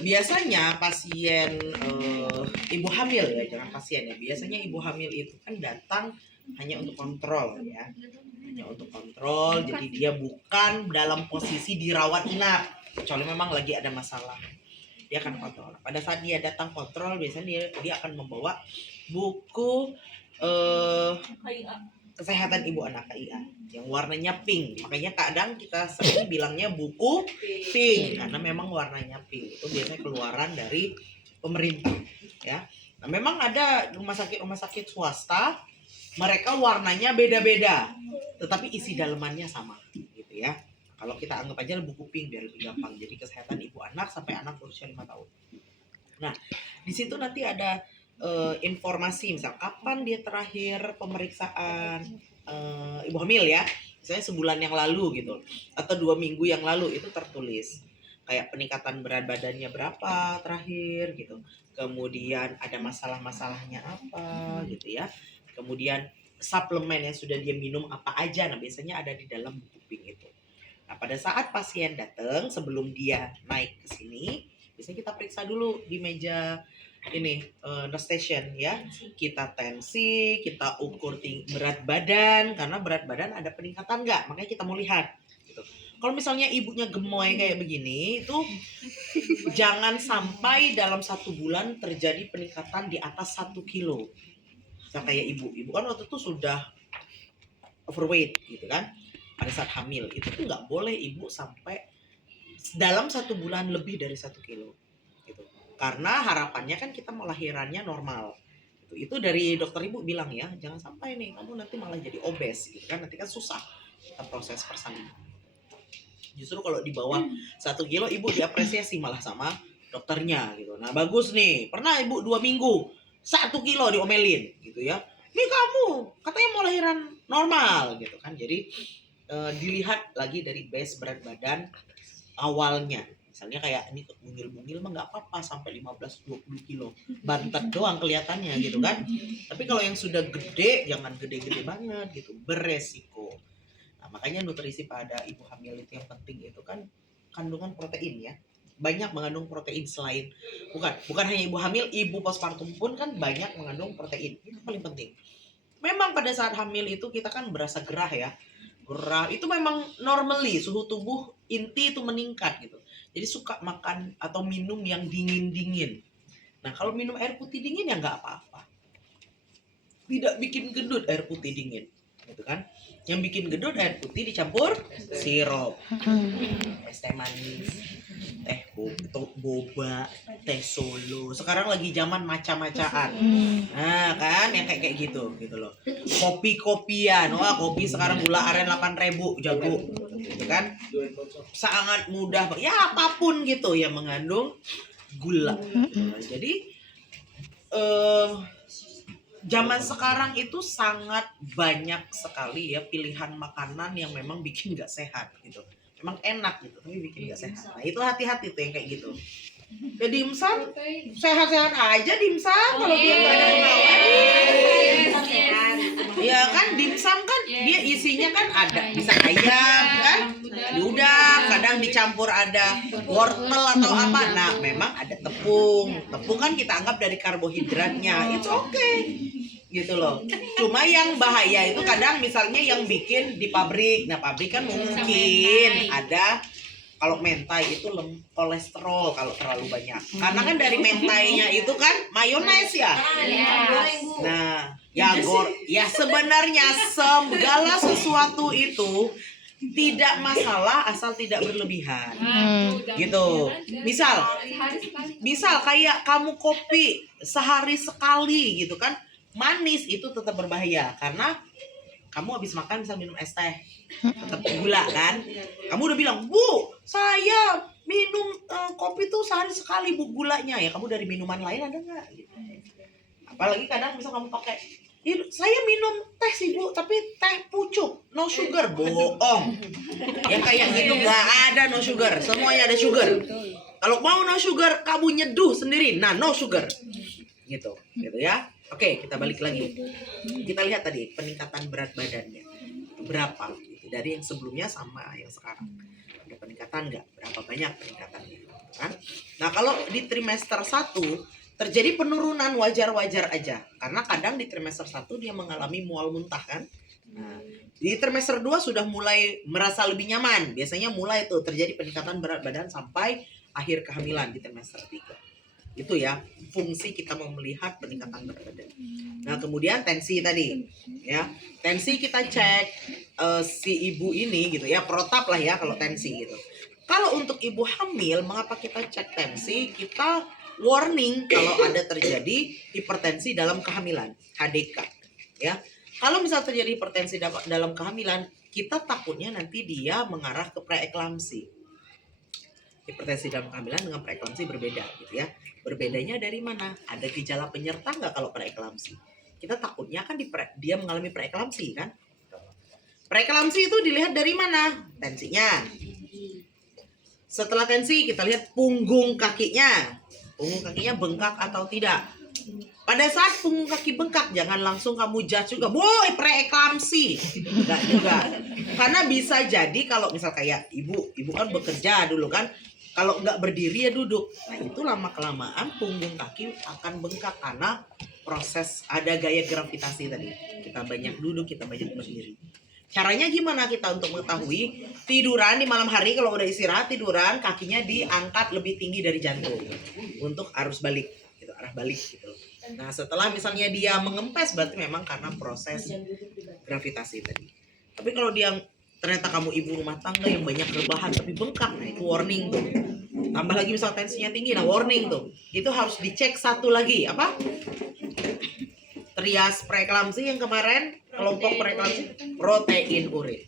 biasanya pasien ibu hamil ya, jangan pasien ya. Biasanya ibu hamil itu kan datang hanya untuk kontrol ya. Hanya untuk kontrol, jadi dia bukan dalam posisi dirawat inap. Kecuali memang lagi ada masalah. Dia akan kontrol. Pada saat dia datang kontrol, biasanya dia akan membawa buku kesehatan ibu anak KIA yang warnanya pink. Makanya kadang kita sering bilangnya buku pink karena memang warnanya pink. Itu biasanya keluaran dari pemerintah ya. Nah, memang ada rumah sakit swasta, mereka warnanya beda-beda, tetapi isi dalemannya sama gitu ya. Kalau kita anggap aja buku pink biar lebih gampang. Jadi kesehatan ibu anak sampai anak berusia 5 tahun. Nah, di situ nanti ada informasi misal kapan dia terakhir pemeriksaan ibu hamil ya, misalnya sebulan yang lalu gitu atau 2 minggu yang lalu, itu tertulis kayak peningkatan berat badannya berapa terakhir gitu, kemudian ada masalah-masalahnya apa gitu ya, kemudian suplemen yang sudah dia minum apa aja. Nah biasanya ada di dalam buku pink itu. Nah pada saat pasien datang, sebelum dia naik ke sini, biasanya kita periksa dulu di meja ini nurse station ya, kita tensi, kita ukur berat badan, karena berat badan ada peningkatan nggak, makanya kita mau lihat gitu. Kalau misalnya ibunya gemoy kayak begini, itu jangan sampai dalam 1 bulan terjadi peningkatan di atas 1 kilo. Nah, kayak ibu kan waktu itu sudah overweight gitu kan, pada saat hamil itu tuh nggak boleh ibu sampai dalam 1 bulan lebih dari 1 kilo gitu. Karena harapannya kan kita mau lahirannya normal. Itu dari dokter ibu bilang ya, jangan sampai nih kamu nanti malah jadi obes gitu kan, nanti kan susah kita proses persalinan. Justru kalau di bawah 1 kilo ibu diapresiasi malah sama dokternya gitu. Nah bagus nih, pernah ibu 2 minggu 1 kilo diomelin gitu ya, ini kamu katanya mau lahiran normal gitu kan. Jadi dilihat lagi dari base berat badan awalnya. Misalnya kayak ini mungil-mungil mah nggak apa-apa sampai 15-20 kilo. Bantet doang kelihatannya gitu kan. Tapi kalau yang sudah gede, jangan gede-gede banget gitu, beresiko. Nah, makanya nutrisi pada ibu hamil itu yang penting itu kan kandungan protein ya. Banyak mengandung protein selain bukan hanya ibu hamil, ibu postpartum pun kan banyak mengandung protein. Itu paling penting. Memang pada saat hamil itu kita kan berasa gerah ya. Gerah itu memang normally suhu tubuh inti itu meningkat gitu. Jadi suka makan atau minum yang dingin-dingin. Nah kalau minum air putih dingin ya nggak apa-apa. Tidak bikin gendut air putih dingin, gitu kan? Yang bikin gendut air putih dicampur sirup, es teh manis, teh boba, teh solo. Sekarang lagi zaman maca-macaan. Nah kan yang kayak gitu loh. Kopi-kopian. Wah kopi sekarang gula aren 8.000 jago. Gitu kan. Sangat mudah. Ya apapun gitu yang mengandung gula. Jadi zaman sekarang itu sangat banyak sekali ya pilihan makanan yang memang bikin gak sehat gitu. Memang enak gitu tapi bikin gak sehat. Nah itu hati-hati tuh yang kayak gitu. Ya dimsum sehat-sehat aja dimsum kalau dia nggak ada lawan. Ya kan dimsum kan dia isinya kan ada bisa ayam kan, udang, kadang dicampur ada wortel atau apa. Nah memang ada tepung kan kita anggap dari karbohidratnya, it's okay gitu loh. Cuma yang bahaya itu kadang misalnya yang bikin di pabrik. Nah pabrik kan mungkin ada. Kalau mentai itu kolesterol kalau terlalu banyak. Karena kan dari mentainya itu kan mayones ya. Nah, ya sebenarnya segala sesuatu itu tidak masalah asal tidak berlebihan. Gitu. Misal kayak kamu kopi sehari sekali gitu kan, manis itu tetap berbahaya karena kamu habis makan bisa minum es teh tetap gula kan. Kamu udah bilang, Bu saya minum kopi tuh sehari sekali Bu gulanya. Ya kamu dari minuman lain ada nggak gitu. Apalagi kadang misal kamu pakai, saya minum teh sih Bu tapi teh pucuk no sugar. Bohong. Yang kayak gitu nggak ada no sugar, semuanya ada sugar. Kalau mau no sugar kamu nyeduh sendiri, nah no sugar gitu ya. Oke, kita balik lagi. Kita lihat tadi peningkatan berat badannya berapa gitu. Dari yang sebelumnya sama yang sekarang. Ada peningkatan nggak? Berapa banyak peningkatannya? Kan? Nah, kalau di trimester 1 terjadi penurunan wajar-wajar aja. Karena kadang di trimester 1 dia mengalami mual muntah kan. Nah, di trimester 2 sudah mulai merasa lebih nyaman. Biasanya mulai tuh terjadi peningkatan berat badan sampai akhir kehamilan di trimester 3. Itu ya, fungsi kita mau melihat peningkatan berat badan. Nah, kemudian tensi tadi. Ya, tensi kita cek si ibu ini gitu ya, protap lah ya kalau tensi gitu. Kalau untuk ibu hamil, mengapa kita cek tensi? Kita warning kalau ada terjadi hipertensi dalam kehamilan, HDK. Ya, kalau misal terjadi hipertensi dalam kehamilan, kita takutnya nanti dia mengarah ke preeklamsi. Hipertensi dalam kehamilan dengan preeklamsi berbeda, gitu ya. Berbedanya dari mana? Ada gejala penyerta nggak kalau preeklamsi? Kita takutnya kan dia mengalami preeklamsi kan? Preeklamsi itu dilihat dari mana? Tensinya. Setelah tensi kita lihat punggung kakinya. Punggung kakinya bengkak atau tidak. Pada saat punggung kaki bengkak jangan langsung kamu judge juga, "Boy, preeklamsi." Enggak juga. Karena bisa jadi kalau misal kayak ibu kan bekerja dulu kan, kalau nggak berdiri ya duduk. Nah, itu lama-kelamaan punggung kaki akan bengkak karena proses ada gaya gravitasi tadi. Kita banyak duduk, kita banyak berdiri. Caranya gimana kita untuk mengetahui? Tiduran di malam hari, kalau udah istirahat tiduran, kakinya diangkat lebih tinggi dari jantung untuk arus balik, gitu, arah balik gitu. Nah, setelah misalnya dia mengempes berarti memang karena proses gravitasi tadi. Tapi kalau dia ternyata kamu ibu rumah tangga yang banyak rebahan tapi bengkak, nah itu warning tuh. Tambah lagi misal tensinya tinggi, nah warning tuh. Itu harus dicek satu lagi, apa? Trias preeklamsi yang kemarin, kelompok preeklamsi, protein urin.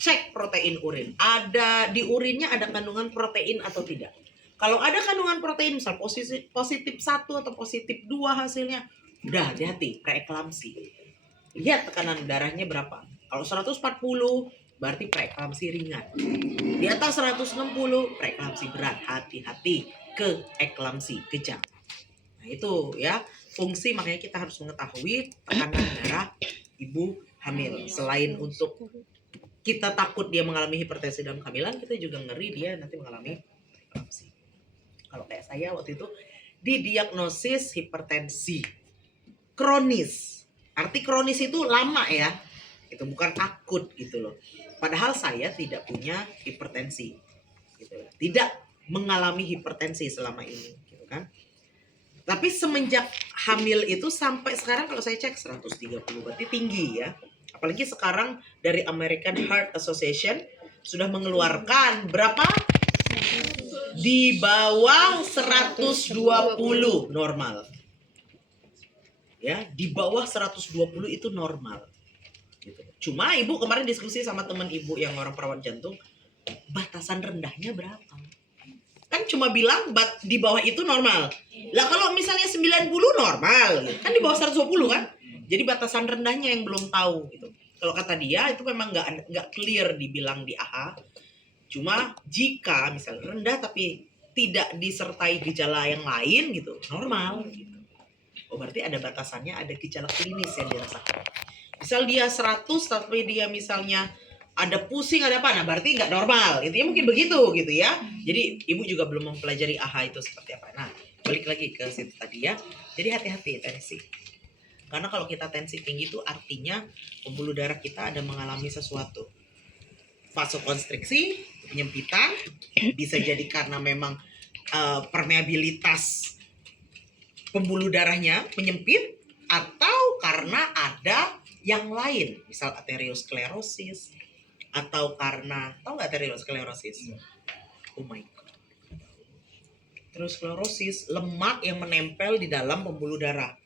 Cek protein urin. Ada di urinnya ada kandungan protein atau tidak. Kalau ada kandungan protein, misal positif 1 atau positif 2 hasilnya, udah hati-hati, preeklamsi. Lihat tekanan darahnya berapa. Kalau 140 berarti preeklamsi ringan. Di atas 160 preeklamsi berat. Hati-hati ke eklamsi kejang. Nah, itu ya fungsi, makanya kita harus mengetahui tekanan darah ibu hamil. Selain untuk kita takut dia mengalami hipertensi dalam kehamilan, kita juga ngeri dia nanti mengalami preeklamsi. Kalau kayak saya waktu itu didiagnosis hipertensi kronis. Arti kronis itu lama ya. Itu bukan akut gitu loh. Padahal saya tidak punya hipertensi. Gitu. Tidak mengalami hipertensi selama ini, gitu kan. Tapi semenjak hamil itu sampai sekarang kalau saya cek 130 berarti tinggi ya. Apalagi sekarang dari American Heart Association sudah mengeluarkan berapa? Di bawah 120 normal. Ya, di bawah 120 itu normal. Gitu. Cuma ibu kemarin diskusi sama teman ibu yang orang perawat jantung, batasan rendahnya berapa? Kan cuma bilang di bawah itu normal. Lah kalau misalnya 90 normal, kan di bawah 120 kan? Jadi batasan rendahnya yang belum tahu gitu. Kalau kata dia itu memang nggak clear dibilang di AHA. Cuma jika misalnya rendah tapi tidak disertai gejala yang lain gitu, normal gitu. Oh, berarti ada batasannya, ada gejala klinis yang dirasakan. Misal dia 100 tapi dia misalnya ada pusing, ada apa, nah berarti nggak normal. Itu ya mungkin begitu gitu ya. Jadi ibu juga belum mempelajari AHA itu seperti apa. Nah, balik lagi ke situ tadi ya. Jadi hati-hati tensi. Karena kalau kita tensi tinggi itu artinya pembuluh darah kita ada mengalami sesuatu. Vasokonstriksi, penyempitan, bisa jadi karena memang permeabilitas pembuluh darahnya menyempit, atau karena ada yang lain, misal arteriosklerosis, atau karena, tahu nggak arteriosklerosis? Oh my god. Arteriosklerosis, lemak yang menempel di dalam pembuluh darah.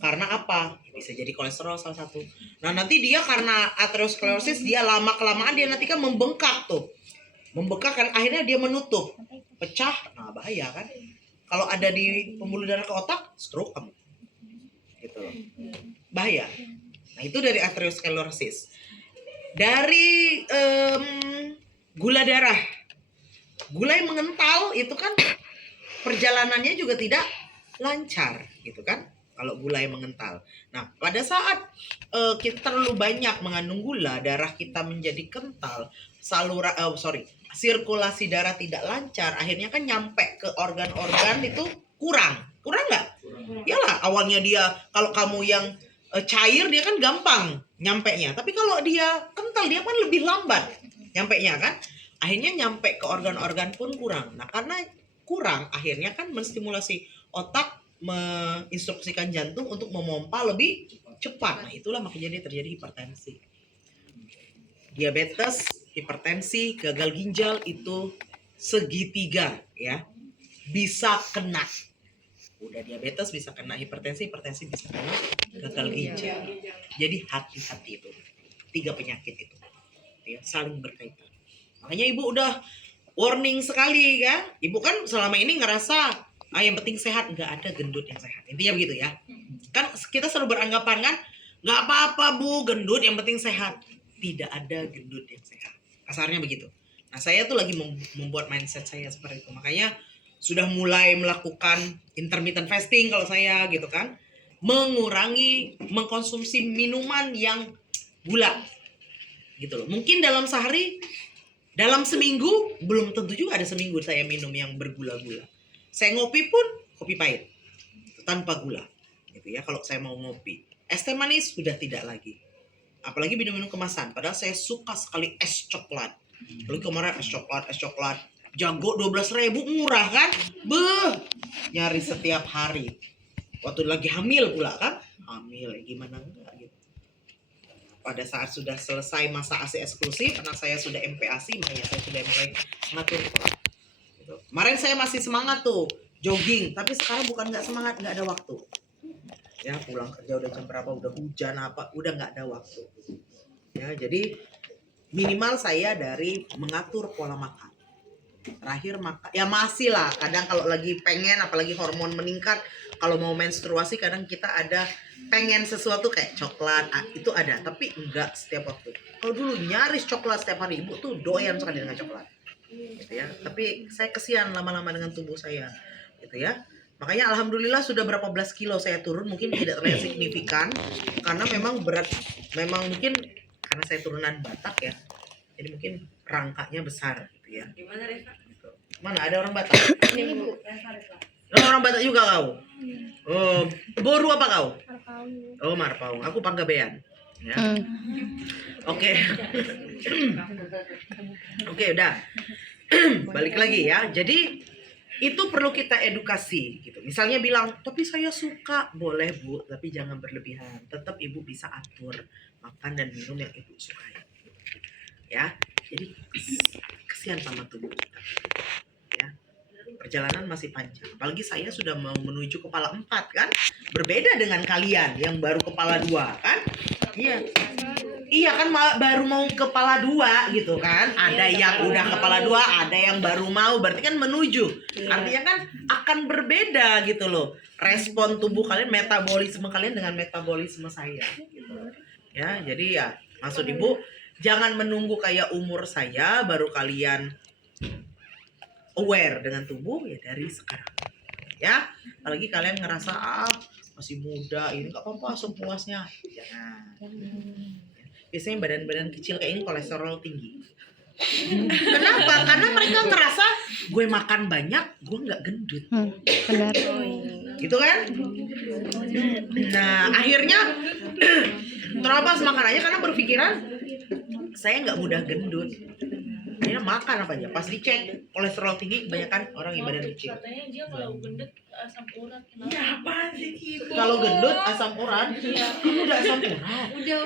Karena apa? Bisa jadi kolesterol salah satu. Nah, nanti dia karena arteriosklerosis, dia lama-kelamaan dia nanti kan membengkak tuh. Membengkak kan akhirnya dia menutup, pecah. Nah, bahaya kan? Kalau ada di pembuluh darah ke otak, stroke kamu. Gitu loh. Bahaya. Nah, itu dari arteriosklerosis. Dari gula darah. Gula yang mengental itu kan perjalanannya juga tidak lancar, gitu kan? Kalau gula yang mengental. Nah, pada saat kita terlalu banyak mengandung gula, darah kita menjadi kental, sirkulasi darah tidak lancar, akhirnya kan nyampe ke ke organ-organ itu kurang nggak? Iyalah, awalnya dia kalau kamu yang cair dia kan gampang nyampenya, tapi kalau dia kental dia kan lebih lambat nyampenya kan. Akhirnya nyampe ke organ-organ pun kurang. Nah karena kurang akhirnya kan menstimulasi otak, menginstruksikan jantung untuk memompa lebih cepat. Nah itulah makanya dia terjadi hipertensi. Diabetes, hipertensi, gagal ginjal itu segitiga ya, bisa kena. Udah diabetes bisa kena hipertensi bisa kena gagal ginjal. Jadi hati-hati itu 3 penyakit itu ya, saling berkaitan. Makanya ibu udah warning sekali kan. Ibu kan selama ini ngerasa yang penting sehat, nggak ada gendut yang sehat. Intinya begitu ya. Kan kita selalu beranggapan kan, nggak apa-apa bu gendut, yang penting sehat. Tidak ada gendut yang sehat. Kasarnya begitu. Nah saya tuh lagi membuat mindset saya seperti itu. Makanya sudah mulai melakukan intermittent fasting kalau saya gitu kan. Mengurangi mengkonsumsi minuman yang gula. Gitu loh. Mungkin dalam sehari, dalam seminggu, belum tentu juga ada seminggu saya minum yang bergula-gula. Saya ngopi pun kopi pahit. Tanpa gula. Gitu ya kalau saya mau ngopi. Es teh manis sudah tidak lagi. Apalagi minum-minum kemasan. Padahal saya suka sekali es coklat. Lalu kemarin es coklat. Jago 12.000 murah kan? Nyari setiap hari. Waktu lagi hamil pula kan? Hamil gimana enggak gitu. Pada saat sudah selesai masa ASI eksklusif, anak saya sudah MPASI, makanya saya sudah mulai mengatur pola. Gitu. Kemarin saya masih semangat tuh jogging, tapi sekarang bukan nggak semangat, nggak ada waktu. Ya pulang kerja udah jam berapa, udah hujan apa, udah nggak ada waktu. Ya jadi minimal saya dari mengatur pola makan. Terakhir makan ya masih lah, kadang kalau lagi pengen, apalagi hormon meningkat, kalau mau menstruasi kadang kita ada pengen sesuatu kayak coklat, itu ada, tapi enggak setiap waktu. Kalau dulu nyaris coklat setiap hari, ibu tuh doyan sekali dengan coklat gitu ya. Tapi saya kesian lama-lama dengan tubuh saya gitu ya. Makanya alhamdulillah sudah berapa belas kilo saya turun, mungkin tidak terlihat signifikan karena memang berat, memang mungkin karena saya turunan Batak ya, jadi mungkin rangkanya besar gitu ya. Gimana Reva? Mana ada orang Batak? Orang Batak juga kau? Oh, Boru apa kau? Oh, Marpaung. Aku Panggabean. Ya. Oke. Oke, udah. Balik lagi ya. Jadi itu perlu kita edukasi gitu. Misalnya bilang, tapi saya suka, boleh bu, tapi jangan berlebihan. Tetap ibu bisa atur makan dan minum yang ibu sukai. Ya, jadi kesian sama tubuh kita. Ya, perjalanan masih panjang. Apalagi saya sudah mau menuju kepala 4 kan, berbeda dengan kalian yang baru kepala 2 kan? Iya. Iya kan baru mau kepala 2 gitu kan. Ada yang udah kepala 2, ada yang baru mau, berarti kan menuju. Artinya kan akan berbeda gitu loh. Respon tubuh kalian, metabolisme kalian dengan metabolisme saya gitu. Ya, jadi ya maksud ibu jangan menunggu kayak umur saya baru kalian aware dengan tubuh, ya dari sekarang. Ya, apalagi kalian ngerasa masih muda, ini nggak apa-apa sepuasnya. Jangan. Biasanya badan-badan kecil kayak ini kolesterol tinggi. Kenapa? Karena mereka ngerasa gue makan banyak, gue nggak gendut. Benar. Gitu kan? Nah, akhirnya terobos makanannya karena berpikiran saya nggak mudah gendut. Dia makan apa aja, pas dicek kolesterol tinggi, kebanyakan orang yang badan kecil. Katanya dia kalau gendut asam urat. Ya apaan sih gitu? Kalau gendut asam urat, kamu udah asam urat. Udah.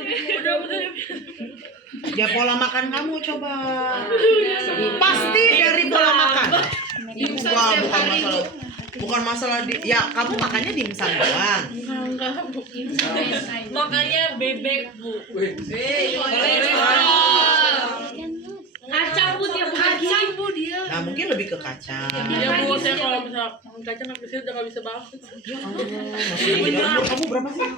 Ya pola makan kamu coba. Pasti dari pola makan. Wah, bukan masalah ya kamu makannya dimsum doang. Enggak, Bu. Makanya bebek, Bu. Kacang, Bu, tiap kacang, Bu, dia. Nah, mungkin lebih ke kacang. Ya, Bu, saya kalau misalnya makan kacang habis itu udah gak bisa banget. Ya Allah, masih umur kamu berapa sih?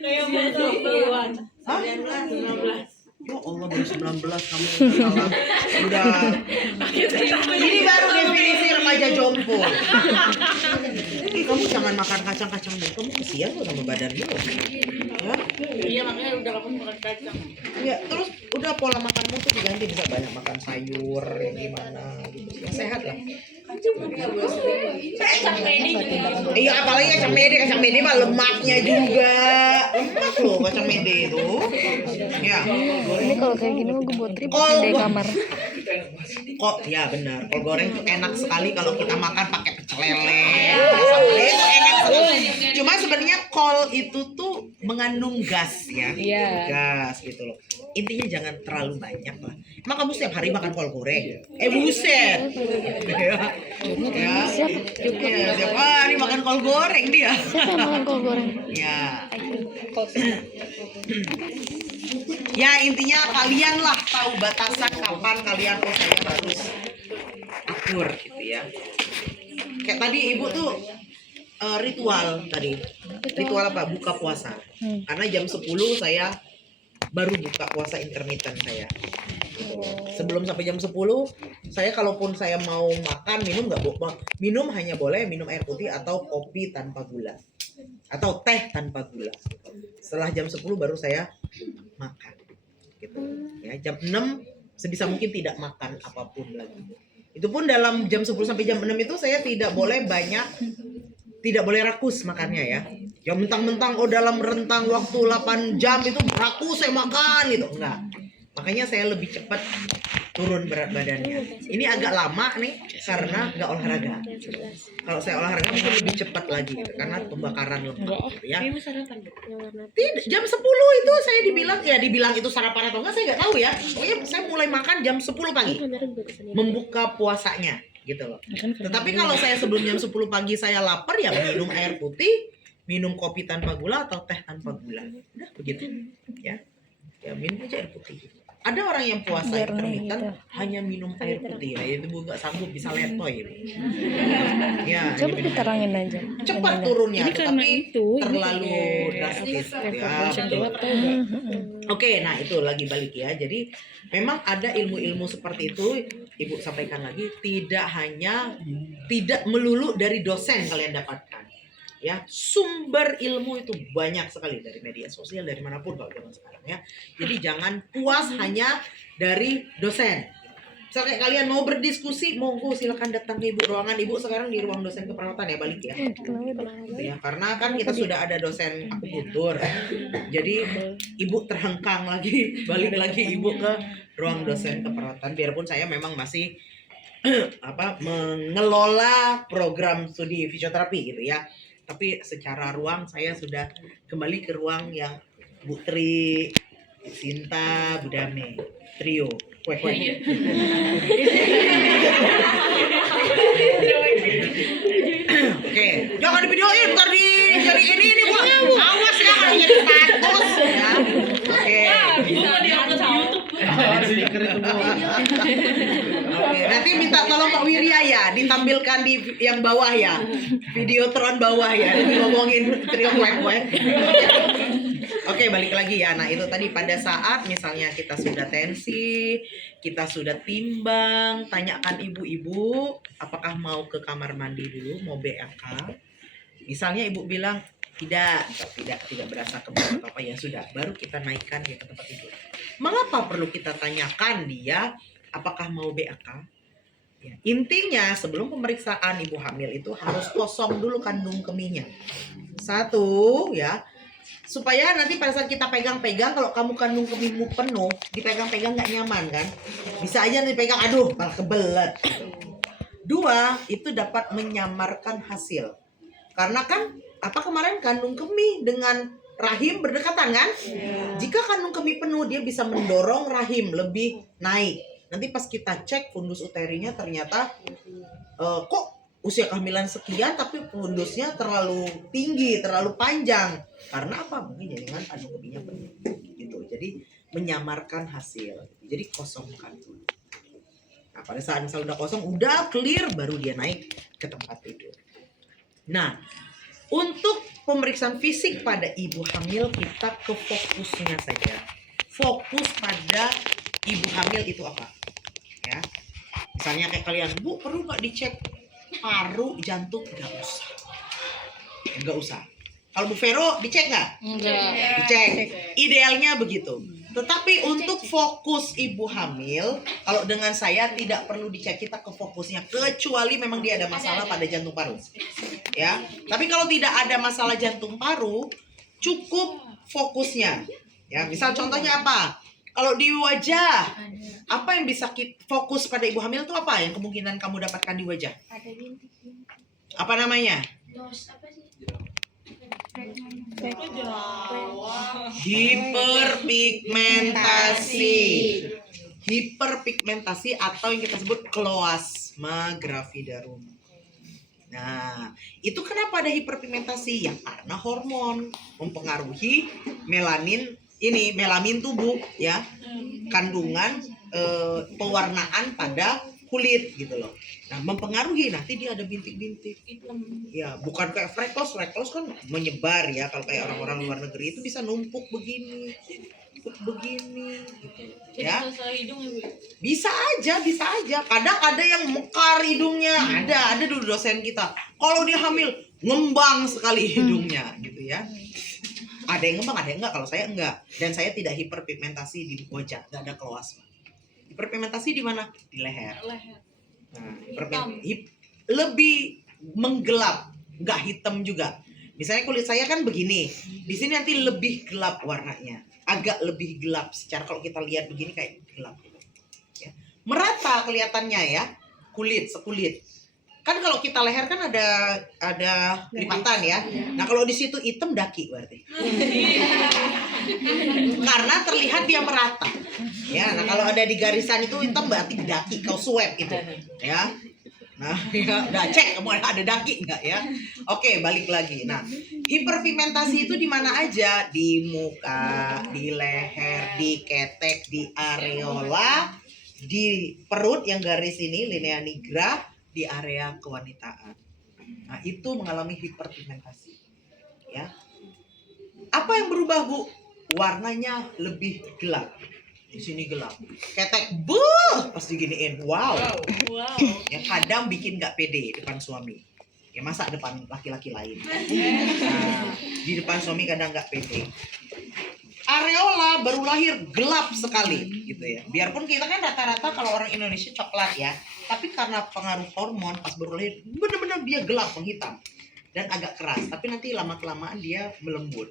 Kayak bulan. Hah? 19. Ya Allah, baru 19 kamu salah. Udah. Ini baru definisi remaja jompo. Kamu jangan makan kacang-kacang dulu. Kamu kesian loh sama badanmu. Ya? Iya, makanya udah kamu makan kacang. Ya, terus udah pola makanmu tuh diganti, bisa banyak makan sayur yang gimana gitu. Yang sehat lah. Iya, apalagi kacang mede mah lemaknya juga. Lemak loh kacang mede itu. Ya. Ini kalau kayak gini mah gue buat trip Kol di kamar. Kok ya benar. Kol goreng tuh enak sekali kalau kita makan pakai pecel lele. Sambal itu enak sekali. Cuma sebenarnya kol itu tuh mengandung gas ya. Iya. Gas gitu loh. Intinya jangan terlalu banyak lah. Emang kamu setiap hari makan kol goreng? Buset. Ya. Ya, setiap hari makan kol goreng dia. Siapa yang makan kol goreng? Ya. Ya intinya kalian lah tahu batasan kapan kalian saya harus akur gitu ya. Kayak tadi ibu tuh ritual tadi. Ritual apa? Buka puasa. Karena jam 10 saya baru buka puasa intermittent saya. Sebelum sampai jam 10 saya kalaupun saya mau makan minum nggak boleh. Minum hanya boleh minum air putih atau kopi tanpa gula. Atau teh tanpa gula. Setelah jam 10 baru saya makan. Gitu. Ya, jam 6 sebisa mungkin tidak makan apapun lagi. Itu pun dalam jam 10 sampai jam 6 itu saya tidak boleh banyak, tidak boleh rakus makannya ya. Yang mentang-mentang dalam rentang waktu 8 jam itu rakus saya makan gitu. Enggak. Makanya saya lebih cepat turun berat badannya. Ini agak lama nih karena nggak olahraga. Kalau saya olahraga mungkin lebih cepat lagi gitu, karena pembakaran lemak gitu ya. Tidak, jam 10 itu saya dibilang itu sarapan atau enggak saya nggak tahu ya. Pokoknya saya mulai makan jam 10 pagi. Membuka puasanya gitu loh. Tetapi kalau saya sebelum jam 10 pagi saya lapar ya minum air putih, minum kopi tanpa gula atau teh tanpa gula. Udah begitu ya. Ya minum aja air putih. Ada orang yang puasa intermittent hanya minum air putih ya, itu nggak sanggup bisa letoy. Ya, Coba diterangin aja. cepat turunnya, Ini karena tapi itu, ini terlalu drastis. Ya, betul. Oke, nah itu lagi balik ya. Jadi memang ada ilmu-ilmu seperti itu, Ibu sampaikan lagi, tidak melulu dari dosen kalian dapatkan. Ya, sumber ilmu itu banyak sekali dari media sosial, dari manapun kalau zaman sekarang ya. Jadi jangan puas hanya dari dosen. Misalnya kalian mau berdiskusi, monggo silakan datang ke Ibu ruangan Ibu sekarang di ruang dosen keperawatan ya, balik ya. Gitu ya. Karena kan kita sudah ada dosen akupuntur. Jadi Ibu terhengkang lagi, balik lagi Ibu ke ruang dosen keperawatan. Biarpun saya memang masih mengelola program studi fisioterapi gitu ya. Tapi secara ruang saya sudah kembali ke ruang yang Bu Tri, Bu Sinta, Bu Dame, trio. Oke, jangan di videoin, ntar jadi ini Bu. Awas ya kalau jadi status ya. Oke. Oke, nanti minta tolong Pak Wirya ya, ditampilkan di yang bawah ya, videotron bawah ya, nanti ngomongin trio kue-kue. Oke, balik lagi ya. Nah itu tadi pada saat misalnya kita sudah tensi, kita sudah timbang, tanyakan ibu-ibu, apakah mau ke kamar mandi dulu, mau BAK. Misalnya ibu bilang tidak berasa kebal apa ya sudah, baru kita naikkan dia ke tempat tidur. Mengapa perlu kita tanyakan dia apakah mau BAK? Ya, intinya sebelum pemeriksaan ibu hamil itu harus kosong dulu kandung kemihnya. Satu ya, supaya nanti pada saat kita pegang-pegang, kalau kamu kandung kemihmu penuh, dipegang-pegang nggak nyaman kan? Bisa aja dipegang, aduh malah kebelet. Dua, itu dapat menyamarkan hasil. Karena kan kemarin kandung kemih dengan rahim berdekatan kan? Jika kandung kemih penuh, dia bisa mendorong rahim lebih naik. Nanti pas kita cek fundus uterinya ternyata kok usia kehamilan sekian tapi fundusnya terlalu tinggi, terlalu panjang. Karena apa? Mungkin jaringan kandung kemihnya penuh gitu. Jadi menyamarkan hasil. Jadi kosongkan dulu. Nah, pada saat misal udah kosong, udah clear, baru dia naik ke tempat tidur. Nah, untuk pemeriksaan fisik pada ibu hamil, kita ke fokusnya saja. Fokus pada ibu hamil itu apa? Ya, misalnya kayak kalian, Bu, perlu nggak dicek paru, jantung? Nggak usah. Kalau Bu Vero dicek nggak? Enggak. Dicek. Idealnya begitu. Tetapi untuk fokus ibu hamil, kalau dengan saya tidak perlu dicek, kita ke fokusnya, kecuali memang dia ada masalah pada jantung paru. Ya, tapi kalau tidak ada masalah jantung paru, cukup fokusnya. Ya, misal contohnya apa? Kalau di wajah, apa yang bisa fokus pada ibu hamil itu apa yang kemungkinan kamu dapatkan di wajah? Ada bintik-bintik. Apa namanya? Dos apa sih? Hiperpigmentasi. Hiperpigmentasi atau yang kita sebut kloasma gravidarum. Nah, itu kenapa ada hiperpigmentasi? Ya karena hormon mempengaruhi melanin tubuh ya, kandungan pewarnaan pada kulit gitu loh. Nah, mempengaruhi, nanti dia ada bintik-bintik. Ya, bukan kayak freckles kan menyebar ya. Kalau kayak orang-orang luar negeri itu bisa numpuk begini gitu. Ya. Bisa aja. Kadang ada yang mekar hidungnya. Ada dulu dosen kita. Kalau dia hamil ngembang sekali hidungnya gitu ya. Ada yang ngembang, ada yang enggak. Kalau saya enggak. Dan saya tidak hiperpigmentasi di wajah, enggak ada kloasma. Hiperpigmentasi di mana? Di leher. Nah, lebih menggelap, nggak hitam juga. Misalnya kulit saya kan begini, di sini nanti lebih gelap warnanya, agak lebih gelap. Secara kalau kita lihat begini kayak gelap. Ya. Merata kelihatannya ya, sekulit. Kan kalau kita leher kan ada lipatan ya. Nah kalau di situ hitam daki berarti. Karena terlihat dia merata. Ya, nah kalau ada di garisan itu hitam berarti daki, kau swab itu. Ya. Nah, ya, udah cek kamu ada daki enggak ya? Oke, balik lagi. Nah, hiperpigmentasi itu di mana aja? Di muka, di leher, di ketek, di areola, di perut yang garis ini linea nigra, di area kewanitaan. Nah, itu mengalami hiperpigmentasi. Ya. Apa yang berubah, Bu? Warnanya lebih gelap. Di sini gelap. Ketek, pas diginiin. Wow. Yang kadang bikin nggak pede depan suami. Ya masa depan laki-laki lain. Nah, di depan suami kadang nggak pede. Areola baru lahir gelap sekali gitu ya. Biarpun kita kan rata-rata kalau orang Indonesia coklat ya, tapi karena pengaruh hormon pas baru lahir benar-benar dia gelap menghitam dan agak keras. Tapi nanti lama-kelamaan dia melembut.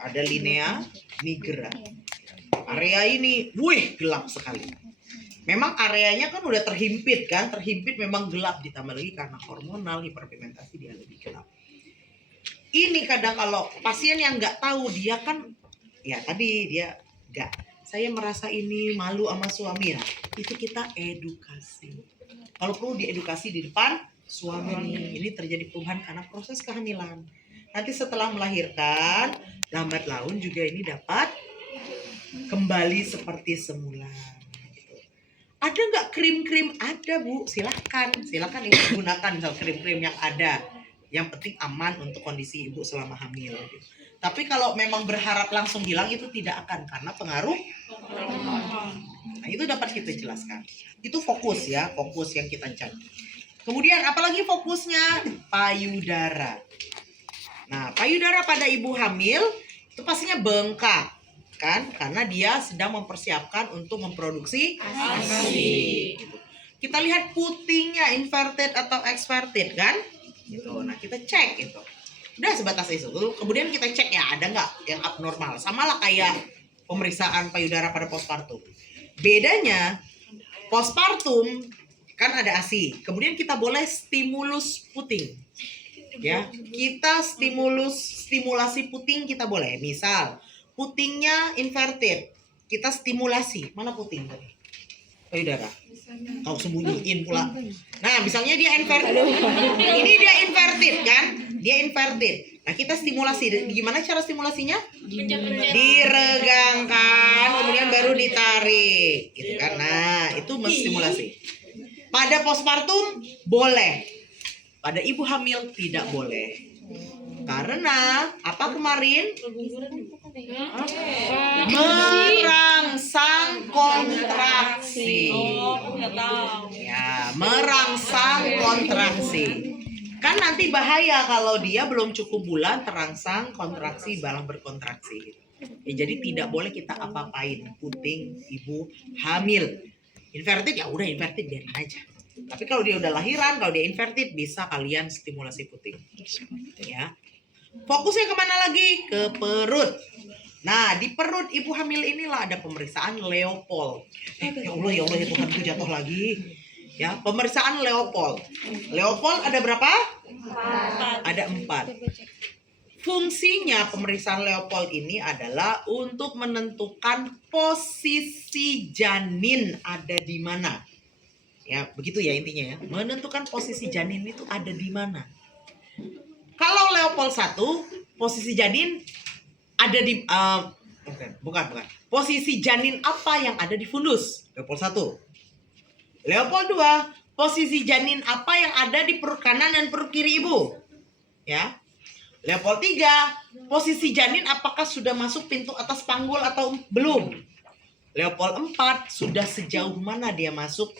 Ada linea nigra. Area ini, gelap sekali. Memang areanya kan udah terhimpit kan, memang gelap, ditambah lagi karena hormonal hiperpigmentasi dia lebih gelap. Ini kadang kalau pasien yang nggak tahu dia kan, ya tadi dia nggak, saya merasa ini malu sama suami ya, itu kita edukasi. Kalau perlu diedukasi di depan suami, ini terjadi perubahan karena proses kehamilan. Nanti setelah melahirkan, lambat laun juga ini dapat kembali seperti semula. Ada nggak krim-krim? Ada, Bu. Silahkan ibu gunakan misal krim-krim yang ada. Yang penting aman untuk kondisi ibu selama hamil. Tapi kalau memang berharap langsung hilang itu tidak akan karena pengaruh. Nah, itu dapat kita jelaskan. Itu fokus ya, fokus yang kita cari. Kemudian apalagi fokusnya? Payudara. Nah, payudara pada ibu hamil itu pastinya bengkak. Kan? Karena dia sedang mempersiapkan untuk memproduksi ASI. Gitu. Kita lihat putingnya inverted atau exverted kan? Gitu. Nah, kita cek itu. Udah sebatas itu. Kemudian kita cek ya ada nggak yang abnormal. Sama lah kayak pemeriksaan payudara pada postpartum. Bedanya postpartum kan ada ASI. Kemudian kita boleh stimulus puting. Ya, kita stimulasi puting kita boleh. Misal putingnya inverted, kita stimulasi. Mana puting tadi? Payudara. Kau sembunyiin pula. Nah, misalnya dia inverted. Ini dia inverted kan? Dia inverted. Nah, kita stimulasi. Gimana cara stimulasinya? Diregangkan, kemudian baru ditarik, gitu kan? Nah, itu menstimulasi. Pada postpartum boleh. Pada ibu hamil tidak boleh. Karena apa kemarin? Merangsang kontraksi. Ya, merangsang kontraksi. Kan nanti bahaya kalau dia belum cukup bulan terangsang kontraksi, malah berkontraksi. Ya, jadi tidak boleh kita apa-apain puting ibu hamil. Inverted ya udah inverted biarin aja. Tapi kalau dia udah lahiran, kalau dia inverted bisa kalian stimulasi puting. Ya. Fokusnya kemana lagi? Ke perut. Nah, di perut ibu hamil inilah ada pemeriksaan Leopold. Ya Allah ya Tuhan, itu jatuh lagi. Ya, pemeriksaan Leopold. Leopold ada berapa? Ada 4. Fungsinya pemeriksaan Leopold ini adalah untuk menentukan posisi janin ada di mana. Ya, begitu ya intinya ya. Menentukan posisi janin itu ada di mana. Kalau Leopold 1, posisi janin ada di bukan. Posisi janin apa yang ada di fundus? Leopold 1. Leopold 2, posisi janin apa yang ada di perut kanan dan perut kiri ibu? Ya. Leopold 3, posisi janin apakah sudah masuk pintu atas panggul atau belum? Leopold 4, sudah sejauh mana dia masuk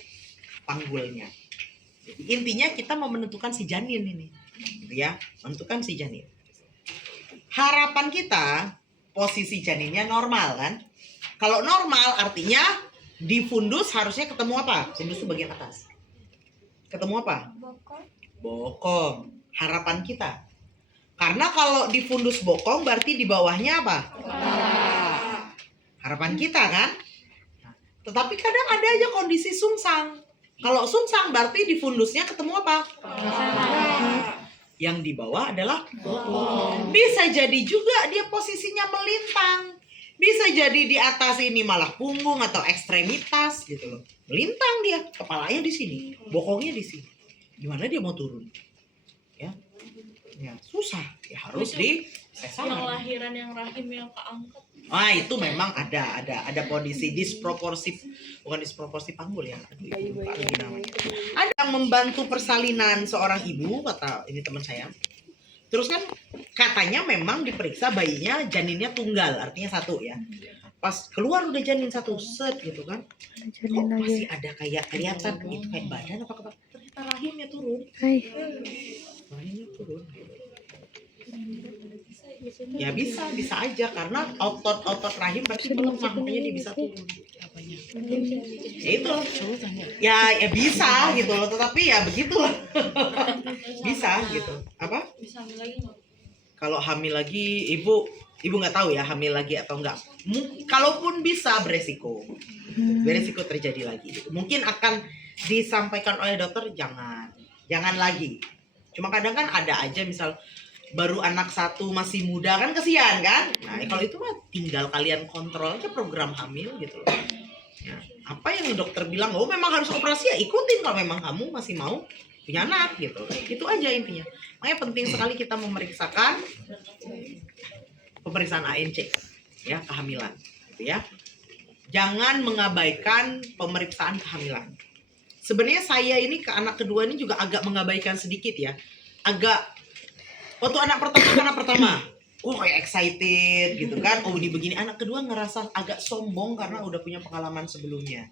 panggulnya? Jadi intinya kita mau menentukan si janin ini. Gitu ya, menentukan si janin. Harapan kita posisi janinnya normal kan? Kalau normal artinya di fundus harusnya ketemu apa? Fundus itu bagian atas. Ketemu apa? Bokong. Harapan kita. Karena kalau di fundus bokong berarti di bawahnya apa? Harapan kita kan? Tetapi kadang ada aja kondisi sungsang. Kalau sungsang berarti di fundusnya ketemu apa? Yang di bawah adalah bokong. Bisa jadi juga dia posisinya melintang. Bisa jadi di atas ini malah punggung atau ekstremitas gitu loh. Melintang dia, kepalanya di sini, bokongnya di sini. Gimana dia mau turun? Ya. Ya, susah. Ya harus di sesar. Yang lahiran yang rahim yang keangkat. Itu memang ada kondisi disproporsi, bukan disproporsi panggul ya. Aduh, lupa lagi namanya. Ada yang membantu persalinan seorang ibu, kata ini teman saya. Terus kan katanya memang diperiksa bayinya janinnya tunggal, artinya 1 ya. Pas keluar udah janin 1 set gitu kan. Kok masih ada kayak kelihatan gitu kayak badan apa ternyata rahimnya turun. Rahimnya turun. Ya bisa aja karena otot rahim berarti melemah makanya dia bisa turun. Ya itu loh. Ya bisa gitu loh, tetapi ya begitulah. Bisa gitu. Apa? Bisa hamil lagi nggak? Kalau hamil lagi ibu nggak tahu ya hamil lagi atau enggak. Kalaupun bisa beresiko terjadi lagi. Mungkin akan disampaikan oleh dokter jangan lagi. Cuma kadang kan ada aja misal baru anak 1 masih muda kan kesian kan. Nah kalau itu mah tinggal kalian kontrol aja program hamil gitu loh. Ya, apa yang dokter bilang memang harus operasi ya ikutin kalau memang kamu masih mau punya anak gitu. Itu aja intinya. Makanya penting sekali kita memeriksakan pemeriksaan ANC ya kehamilan gitu ya. Jangan mengabaikan pemeriksaan kehamilan. Sebenarnya saya ini ke anak kedua ini juga agak mengabaikan sedikit ya. Waktu anak pertama kayak excited gitu kan. Ini begini. Anak kedua ngerasa agak sombong karena udah punya pengalaman sebelumnya.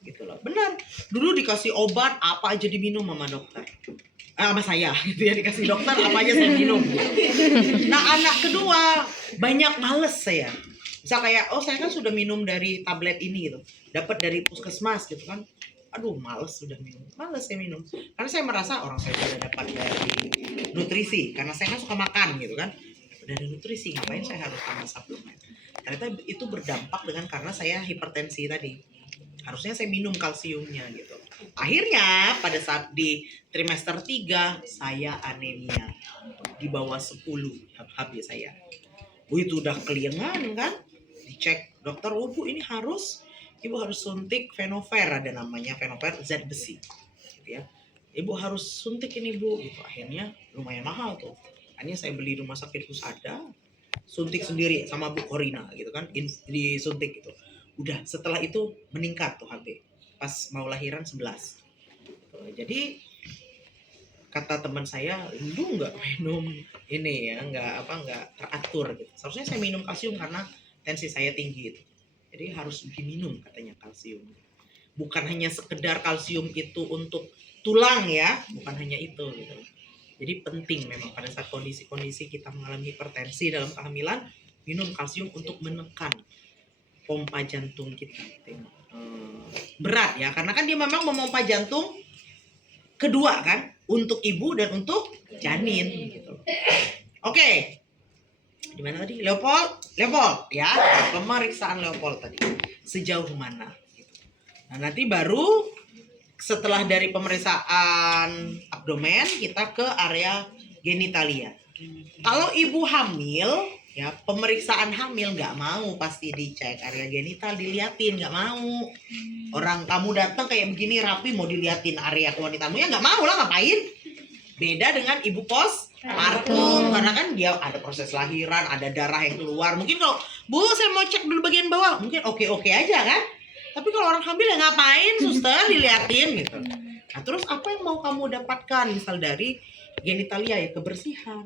Gitu loh. Benar. Dulu dikasih obat apa aja diminum sama dokter. Sama saya gitu ya, dikasih dokter apa aja saya minum. Nah, anak kedua banyak males saya. Misal kayak saya kan sudah minum dari tablet ini gitu. Dapat dari puskesmas gitu kan. Aduh, males sudah minum. Males saya minum. Karena saya merasa orang saya sudah dapat dari nutrisi. Karena saya kan suka makan gitu kan. Dari nutrisi, ngapain saya harus tambah suplemen. Ternyata itu berdampak karena saya hipertensi tadi. Harusnya saya minum kalsiumnya gitu. Akhirnya pada saat di trimester 3 saya anemia. Di bawah 10 HB saya. Itu udah keliengan kan. Dicek dokter, Bu ini Ibu harus suntik Venover, ada namanya Venover zat besi gitu ya. Ibu harus suntik ini Bu gitu. Akhirnya lumayan mahal tuh. Akhirnya saya beli rumah sakit Husada, suntik sendiri sama Bu Korina gitu kan, disuntik gitu. Udah setelah itu meningkat tuh HB. Pas mau lahiran 11. Jadi kata teman saya, "Ibu nggak minum ini ya, nggak teratur gitu." Seharusnya saya minum kalsium karena tensi saya tinggi gitu. Jadi harus diminum katanya kalsium. Bukan hanya sekedar kalsium itu untuk tulang ya, bukan hanya itu gitu. Jadi penting memang pada saat kondisi-kondisi kita mengalami hipertensi dalam kehamilan, minum kalsium untuk menekan pompa jantung kita. Berat ya, karena kan dia memang memompa jantung kedua kan, untuk ibu dan untuk janin gitu. Oke. Di mana tadi? Leopold ya. Pemeriksaan Leopold tadi. Sejauh mana gitu. Nah, nanti baru setelah dari pemeriksaan abdomen kita ke area genitalia. Kalau ibu hamil ya, pemeriksaan hamil nggak mau pasti dicek area genital, diliatin, nggak mau. Orang kamu datang kayak begini rapi mau diliatin area kewanitaanmu ya nggak mau lah, ngapain? Beda dengan ibu postpartum, karena kan dia ada proses lahiran, ada darah yang keluar. Mungkin kalau Bu saya mau cek dulu bagian bawah, mungkin oke aja kan. Tapi kalau orang hamil ya ngapain suster diliatin gitu. Nah terus apa yang mau kamu dapatkan misal dari genitalia ya, kebersihan.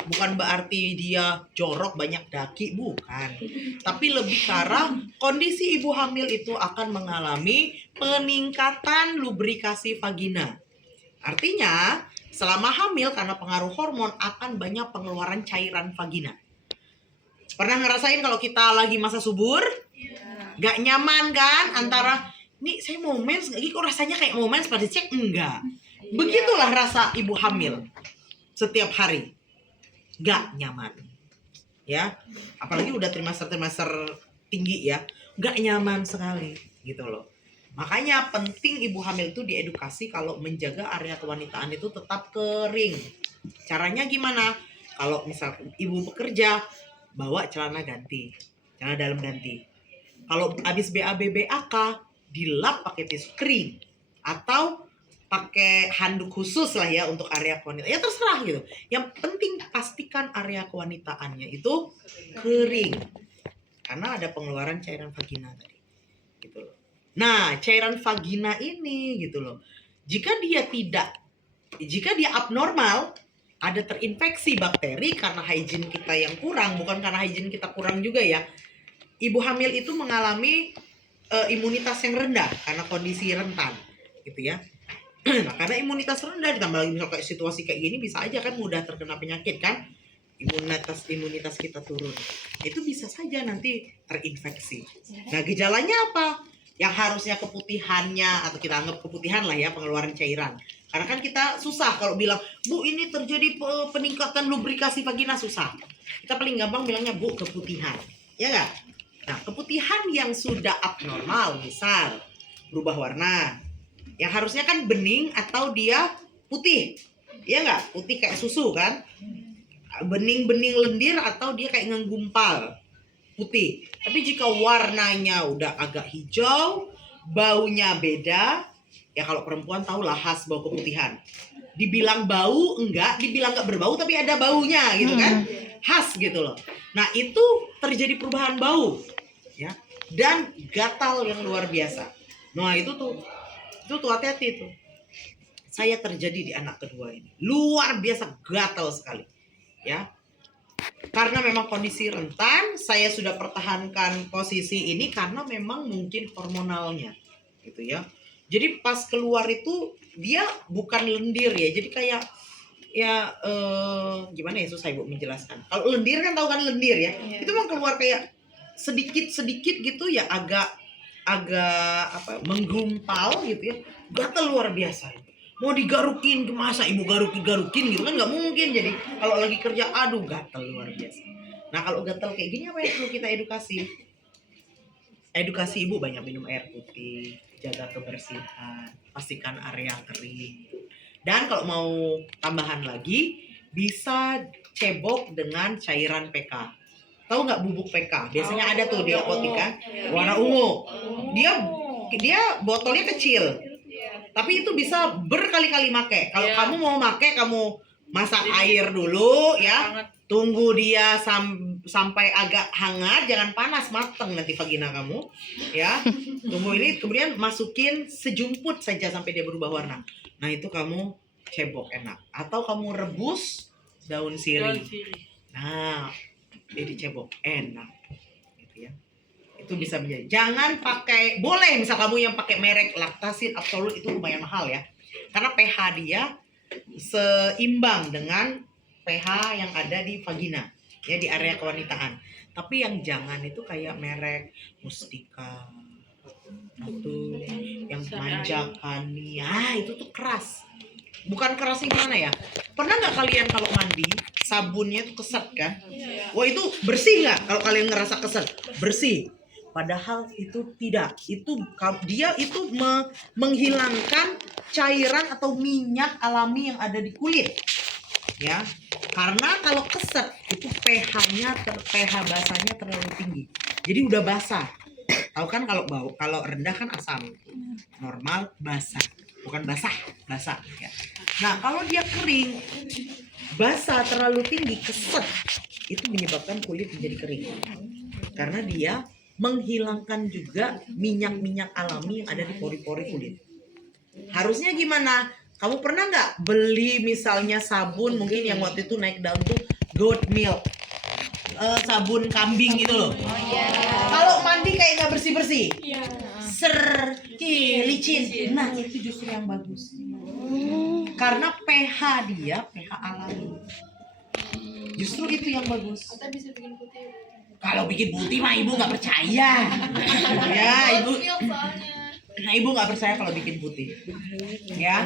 Bukan berarti dia jorok banyak daki, bukan. Tapi lebih ke arah kondisi ibu hamil itu akan mengalami peningkatan lubrikasi vagina. Artinya selama hamil karena pengaruh hormon akan banyak pengeluaran cairan vagina. Pernah ngerasain kalau kita lagi masa subur? Gak nyaman kan antara nih saya mau mens nggak, kok rasanya kayak mau mens pada cek enggak. Begitulah rasa ibu hamil setiap hari, gak nyaman ya, apalagi udah trimester tinggi ya, gak nyaman sekali gitu loh. Makanya penting ibu hamil itu diedukasi kalau menjaga area kewanitaan itu tetap kering. Caranya gimana? Kalau misal ibu bekerja, bawa celana ganti, celana dalam ganti. Kalau habis BAB BAK, dilap pakai tisu kering atau pakai handuk khusus lah ya untuk area kewanitaan. Ya terserah gitu. Yang penting pastikan area kewanitaannya itu kering. Karena ada pengeluaran cairan vagina tadi. Gitu loh. Nah, cairan vagina ini gitu loh. Jika dia abnormal, ada terinfeksi bakteri karena hygiene kita yang kurang, bukan karena hygiene kita kurang juga ya. Ibu hamil itu mengalami imunitas yang rendah karena kondisi rentan gitu ya. Nah, karena imunitas rendah ditambah lagi misal kayak situasi kayak gini bisa aja kan mudah terkena penyakit kan. Imunitas kita turun. Itu bisa saja nanti terinfeksi. Nah, gejalanya apa? Yang harusnya keputihannya atau kita anggap keputihan lah ya, pengeluaran cairan. Karena kan kita susah kalau bilang, "Bu, ini terjadi peningkatan lubrikasi vagina," susah. Kita paling gampang bilangnya, "Bu, keputihan." Ya enggak? Nah, keputihan yang sudah abnormal, misal berubah warna, yang harusnya kan bening atau dia putih, ya nggak? Putih kayak susu kan? Bening-bening lendir atau dia kayak ngenggumpal, putih. Tapi jika warnanya udah agak hijau, baunya beda, ya kalau perempuan tahulah khas bau keputihan. Dibilang bau enggak, dibilang nggak berbau tapi ada baunya gitu kan? Khas gitu loh. Nah itu terjadi perubahan bau ya, dan gatal yang luar biasa. Nah itu tuh hati-hati tuh. Saya terjadi di anak kedua ini, luar biasa gatal sekali ya. Karena memang kondisi rentan, saya sudah pertahankan posisi ini karena memang mungkin hormonalnya gitu ya. Jadi pas keluar itu dia bukan lendir ya, jadi kayak ya gimana ya, susah ibu menjelaskan. Kalau lendir kan tahu kan lendir ya, itu memang keluar kayak sedikit gitu ya, agak apa menggumpal gitu ya, gatal luar biasa. Mau digarukin, masa ibu garukin gitu kan nggak mungkin. Jadi kalau lagi kerja, aduh gatal luar biasa. Nah kalau gatal kayak gini apa yang perlu kita edukasi? Edukasi ibu banyak minum air putih, jaga kebersihan, pastikan area kering. Dan kalau mau tambahan lagi, bisa cebok dengan cairan PK. Tahu nggak bubuk PK? Biasanya ada tuh di apotek warna ungu. Dia botolnya kecil. Tapi itu bisa berkali-kali make. Kalau kamu mau make, kamu masak air dulu ya. Tunggu dia sampai agak hangat, jangan panas, mateng nanti vagina kamu ya. Tunggu ini, kemudian masukin sejumput saja sampai dia berubah warna. Nah itu kamu cebok enak. Atau kamu rebus daun sirih. Nah jadi cebok enak gitu ya. Itu bisa menjadi. Jangan pakai, boleh misal kamu yang pakai merek Lactasit Absolut, itu lumayan mahal ya. Karena pH dia seimbang dengan pH yang ada di vagina. ya di area kewanitaan. Tapi yang jangan itu kayak merek Mustika atau yang manjakan itu tuh keras. Bukan keras yang gimana ya? Pernah nggak kalian kalau mandi sabunnya tuh keset kan? Wah itu bersih nggak? Kalau kalian ngerasa keset, bersih. Padahal itu tidak. Dia itu menghilangkan cairan atau minyak alami yang ada di kulit. Ya, karena kalau keset itu pH basahnya terlalu tinggi. Jadi udah basah. Tahu kan kalau rendah kan asam. Normal basah. Bukan basah ya. Nah, kalau dia kering, basah terlalu tinggi, keset, itu menyebabkan kulit menjadi kering. Karena dia menghilangkan juga minyak-minyak alami yang ada di pori-pori kulit. Harusnya gimana? Kamu pernah nggak beli misalnya sabun mungkin yang waktu itu naik daun tuh goat milk, sabun kambing gitu loh. Kalau mandi kayak nggak bersih-bersih. Licin. Nah, itu justru yang bagus. Karena pH dia pH alami. Justru itu yang bagus. Atau bisa bikin putih. Kalau bikin putih mah ibu nggak percaya. Ya, ibu. Nah, ibu nggak percaya kalau bikin putih. Ya,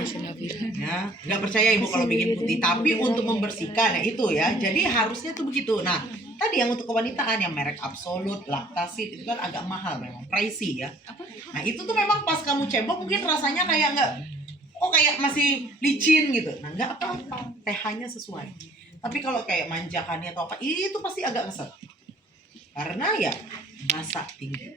nggak percaya ibu kalau bikin putih. Tapi untuk membersihkan ya itu ya. Jadi harusnya tuh begitu. Nah, tadi yang untuk kewanitaan yang merek Absolut, Lactasit itu kan agak mahal memang, pricey ya. Nah, itu tuh memang pas kamu cebok mungkin rasanya kayak kayak masih licin gitu. Nah, nggak apa-apa, pH-nya sesuai. Tapi kalau kayak manjakannya atau apa, itu pasti agak keset. Karena ya basah tinggi.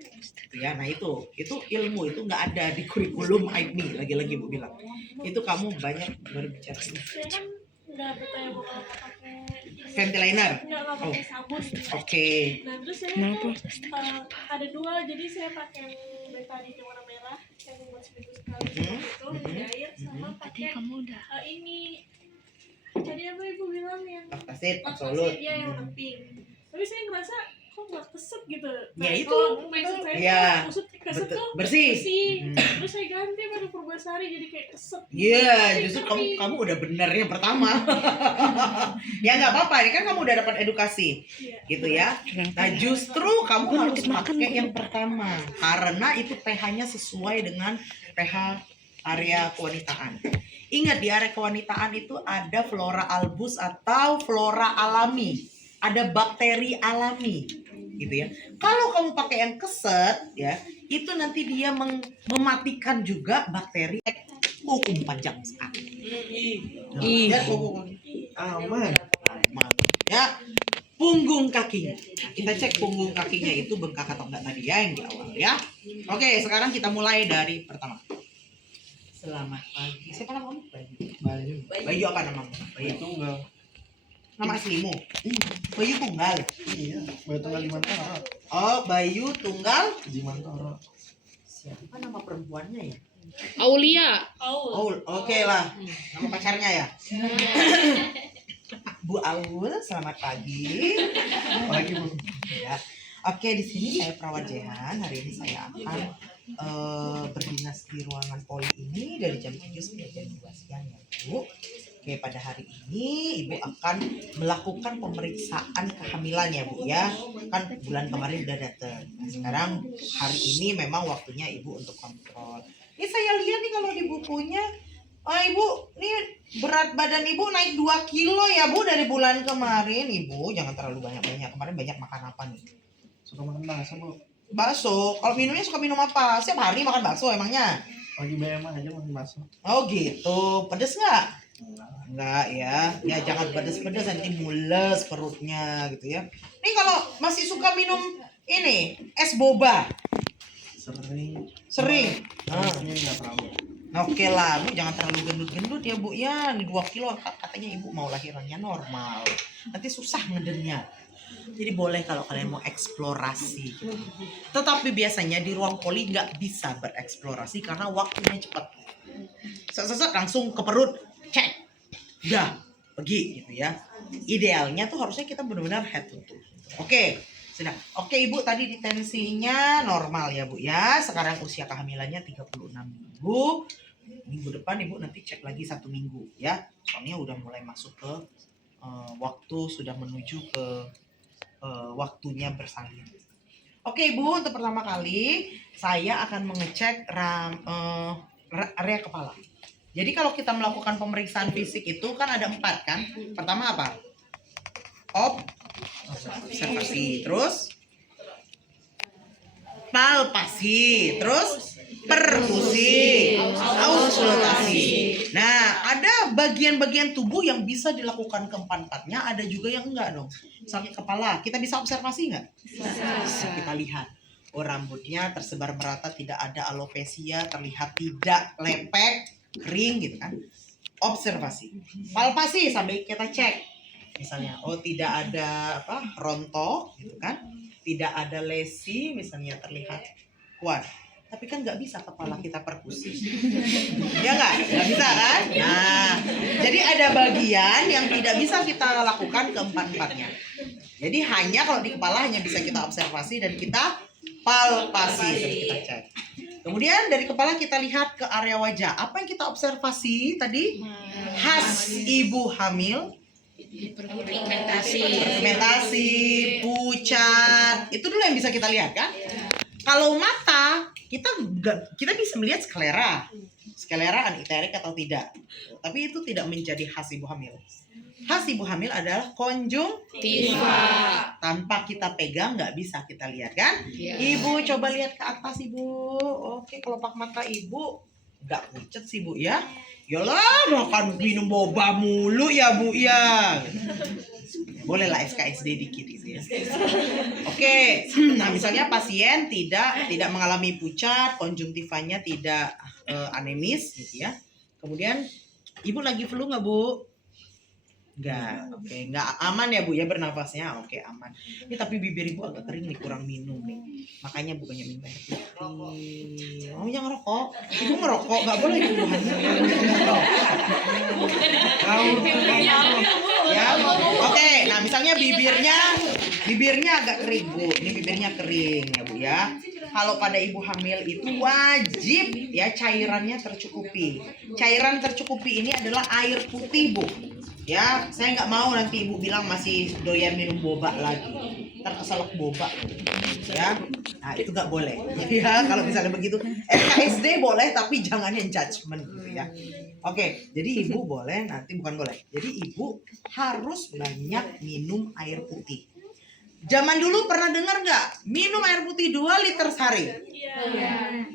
Ya, nah itu ilmu itu nggak ada di kurikulum IB. Lagi-lagi Bu bilang. Itu kamu banyak berbicara. Saya kan nggak betah mau pakai Ventilator. nggak pakai sabun. Oke. Nah terus saya ada dua, jadi saya pakai yang betadine warna merah yang buat seminggu sekali itu air sama pakai ini tadi apa ibu bilang yang Lactasit, Absolut. ya yang pink. Tapi saya ngerasa kok nggak keset gitu. Ya itu. Kalau mindset saya Iya. maksud keset tuh Bersih. Terus saya ganti pakai Purbasari jadi kayak keset. Iya, justru kamu udah bener yang pertama. Ya nggak apa-apa, ini kan kamu udah dapat edukasi, gitu ya. Nah justru kamu harus pakai yang pertama, karena itu pH-nya sesuai dengan pH area kewanitaan. Ingat di area kewanitaan itu ada flora albus atau flora alami, ada bakteri alami, gitu ya. Kalau kamu pakai yang keset, ya itu nanti dia mematikan juga bakteri. Hukum panjang sekali. Ya, aman. Ya, punggung kaki. Kita cek punggung kakinya itu bengkak atau enggak tadi ya yang di awal ya. Oke, sekarang kita mulai dari pertama. Selamat pagi. Siapa namamu? Bayu. Bayu apa namamu? Bayu Tunggal. Nama aslimu? Bayu Tunggal. Iya, Bayu Tunggal di Mantoro. Oh, Bayu Tunggal Di Mantoro. siapa nama perempuannya ya? Aulia. Oke lah. Nama pacarnya ya? Bu Aul, selamat pagi. Pagi, Bu. Ya. Oke, di sini saya Perawat Jehan. Hari ini saya akan berdinas di ruangan poli ini dari jam 7 sampai jam 2 siang ya, Bu. Oke, pada hari ini Ibu akan melakukan pemeriksaan kehamilan ya, Bu ya. Kan bulan kemarin udah datang. Nah, sekarang hari ini memang waktunya Ibu untuk kontrol. Ini saya lihat nih kalau di bukunya, Ibu, nih berat badan Ibu naik 2 kilo ya, Bu, dari bulan kemarin. Ibu jangan terlalu banyak-banyak. Kemarin banyak makan apa nih? Suka makan bakso, Bu. Bakso. Kalau minumnya suka minum apa? Setiap hari makan bakso emangnya? Lagi BM aja makan bakso. Oh gitu. Pedes nggak? Enggak ya. Ya jangan pedes-pedes nanti mules perutnya gitu ya. Nih kalau masih suka minum ini es boba. Sering. Nah. Ini nggak terlalu. Oke lah, Bu jangan terlalu gendut-gendut ya, Bu ya. Ini 2 kilo katanya Ibu mau lahirannya normal. Nanti susah ngedernya. Jadi boleh kalau kalian mau eksplorasi. Tetapi biasanya di ruang poli nggak bisa bereksplorasi karena waktunya cepat. Set langsung ke perut, cek, udah pergi gitu ya. Idealnya tuh harusnya kita benar-benar head to toe. Oke, sudah. Oke Ibu tadi di tensinya normal ya Bu ya. Sekarang usia kehamilannya 36 minggu. Minggu depan Ibu nanti cek lagi 1 minggu ya. Soalnya udah mulai masuk ke waktu sudah menuju ke waktunya bersalin. Oke Ibu, untuk pertama kali saya akan mengecek area kepala. Jadi kalau kita melakukan pemeriksaan fisik itu kan ada 4 kan. Pertama apa? Observasi, terus palpasi, terus perkusi, auskultasi. Nah, ada bagian-bagian tubuh yang bisa dilakukan keempat-empatnya, ada juga yang enggak dong. Misalnya kepala, kita bisa observasi nggak? Bisa. Kita lihat. Oh, rambutnya tersebar merata, tidak ada alopecia, terlihat tidak lepek, kering gitu kan. Observasi. Palpasi sampai kita cek. Misalnya, oh tidak ada rontok gitu kan. Tidak ada lesi, misalnya terlihat kuat. Tapi kan nggak bisa kepala kita perkusi. Ya nggak bisa kan? Nah, jadi ada bagian yang tidak bisa kita lakukan keempat-empatnya. Jadi hanya kalau di kepala hanya bisa kita observasi dan kita palpasi, dan kita cek. Kemudian dari kepala kita lihat ke area wajah. Apa yang kita observasi tadi? Khas ibu hamil. Pigmentasi, pucat, itu dulu yang bisa kita lihat kan. Kalau mata kita bisa melihat sklera aniterik atau tidak, tapi itu tidak menjadi khas ibu hamil. Khas ibu hamil adalah konjungtiva. Tanpa kita pegang nggak bisa kita lihat kan. Ibu coba lihat ke atas Ibu. Oke, kelopak mata Ibu nggak pucat sih Bu ya. Yalah, makan minum boba mulu ya Bu ya. Boleh lah SKSD dikit gitu ya. Oke, nah misalnya pasien tidak mengalami pucat, konjungtivanya tidak anemis gitu ya. Kemudian Ibu lagi flu nggak Bu? Enggak, oke, enggak aman ya Bu ya bernafasnya, oke aman. Ini tapi bibir Ibu agak kering nih, kurang minum nih. Makanya bukannya minum air putih. Oh yang ngerokok, Ibu ngerokok, nggak boleh Ibu ya, oke. Nah misalnya bibirnya agak kering Bu, ini bibirnya kering ya Bu ya. Kalau pada ibu hamil itu wajib ya cairannya tercukupi. Cairan tercukupi ini adalah air putih Bu. Ya, saya nggak mau nanti ibu bilang masih doyan minum boba lagi. Ntar keselak boba. Ya, nah itu nggak boleh. Ya, kalau misalnya begitu, SKSD boleh tapi jangan yang judgement gitu ya. Oke, jadi ibu boleh, nanti bukan boleh. Jadi ibu harus banyak minum air putih. Zaman dulu pernah dengar nggak? Minum air putih 2 liter sehari.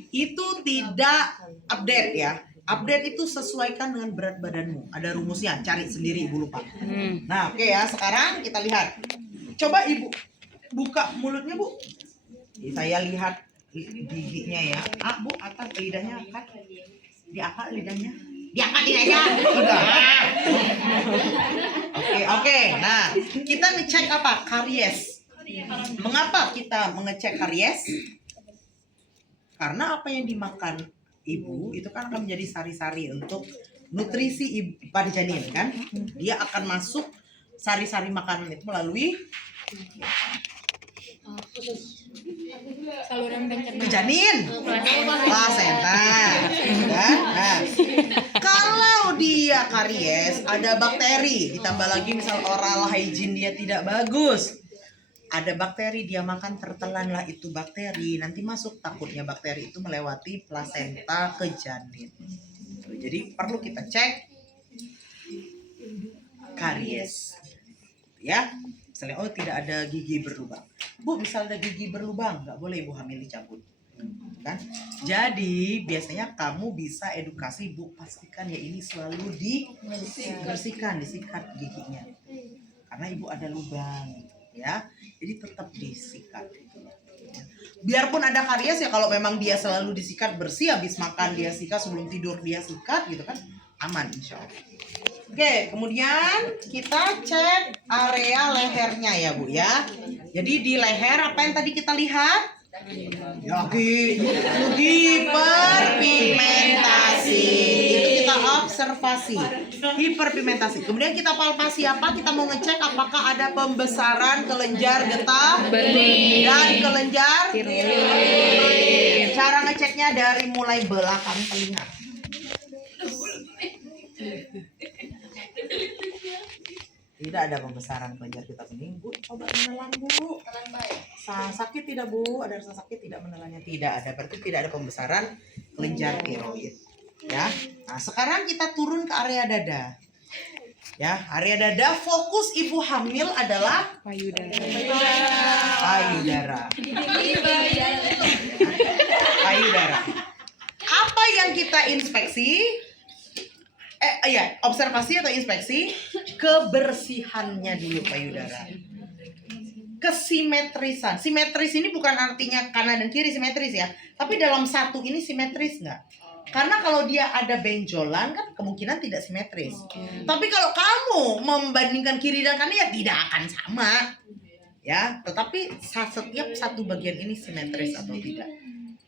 Itu tidak update ya. Update itu sesuaikan dengan berat badanmu. Ada rumusnya, cari sendiri Ibu lupa. Nah, oke ya, sekarang kita lihat. Coba Ibu buka mulutnya Bu. Saya lihat giginya ya. Bu, atas lidahnya angkat. Diangkat lidahnya. Diangkat lidahnya. Udah. Oke. Nah, kita ngecek apa? Karies. Mengapa kita mengecek karies? Karena apa yang dimakan ibu itu kan akan menjadi sari-sari untuk nutrisi ibu pada janin kan. Dia akan masuk sari-sari makanan itu melalui saluran ke janin, plasenta kan? Nah, kalau dia karies ada bakteri, ditambah lagi misal oral hygiene dia tidak bagus, ada bakteri, dia makan tertelanlah itu bakteri, nanti masuk, takutnya bakteri itu melewati plasenta ke janin. Jadi perlu kita cek karies ya. Misalnya oh tidak ada gigi berlubang, Bu, misal ada gigi berlubang nggak boleh ibu hamil dicabut kan. Jadi biasanya kamu bisa edukasi Bu, pastikan ya ini selalu dibersihkan, disikat giginya karena ibu ada lubang ya, jadi tetap disikat. Biarpun ada karies ya, kalau memang dia selalu disikat bersih, habis makan dia sikat, sebelum tidur dia sikat gitu kan, aman insya Allah. Oke, kemudian kita cek area lehernya ya Bu ya. Jadi di leher apa yang tadi kita lihat? Hiperpigmentasi. Itu kita observasi. Hiperpigmentasi. Kemudian kita palpasi apa? Kita mau ngecek apakah ada pembesaran kelenjar getah bening dan kelenjar tiroid. Cara ngeceknya dari mulai belakang telinga. Tidak ada pembesaran kelenjar getah bening. Bu, coba menelan Bu. Sakit tidak Bu? Ada rasa sakit tidak menelannya? Tidak ada. Berarti tidak ada pembesaran kelenjar tiroid. Ya. Nah, sekarang kita turun ke area dada. Ya, area dada fokus ibu hamil adalah Payudara. payudara. Payudara. Apa yang kita inspeksi? Observasi atau inspeksi kebersihannya dulu payudara. Kesimetrisan. Simetris ini bukan artinya kanan dan kiri simetris ya, tapi dalam satu ini simetris nggak? Karena kalau dia ada benjolan kan kemungkinan tidak simetris. Tapi kalau kamu membandingkan kiri dan kanan ya tidak akan sama. Ya, tetapi setiap satu bagian ini simetris atau tidak.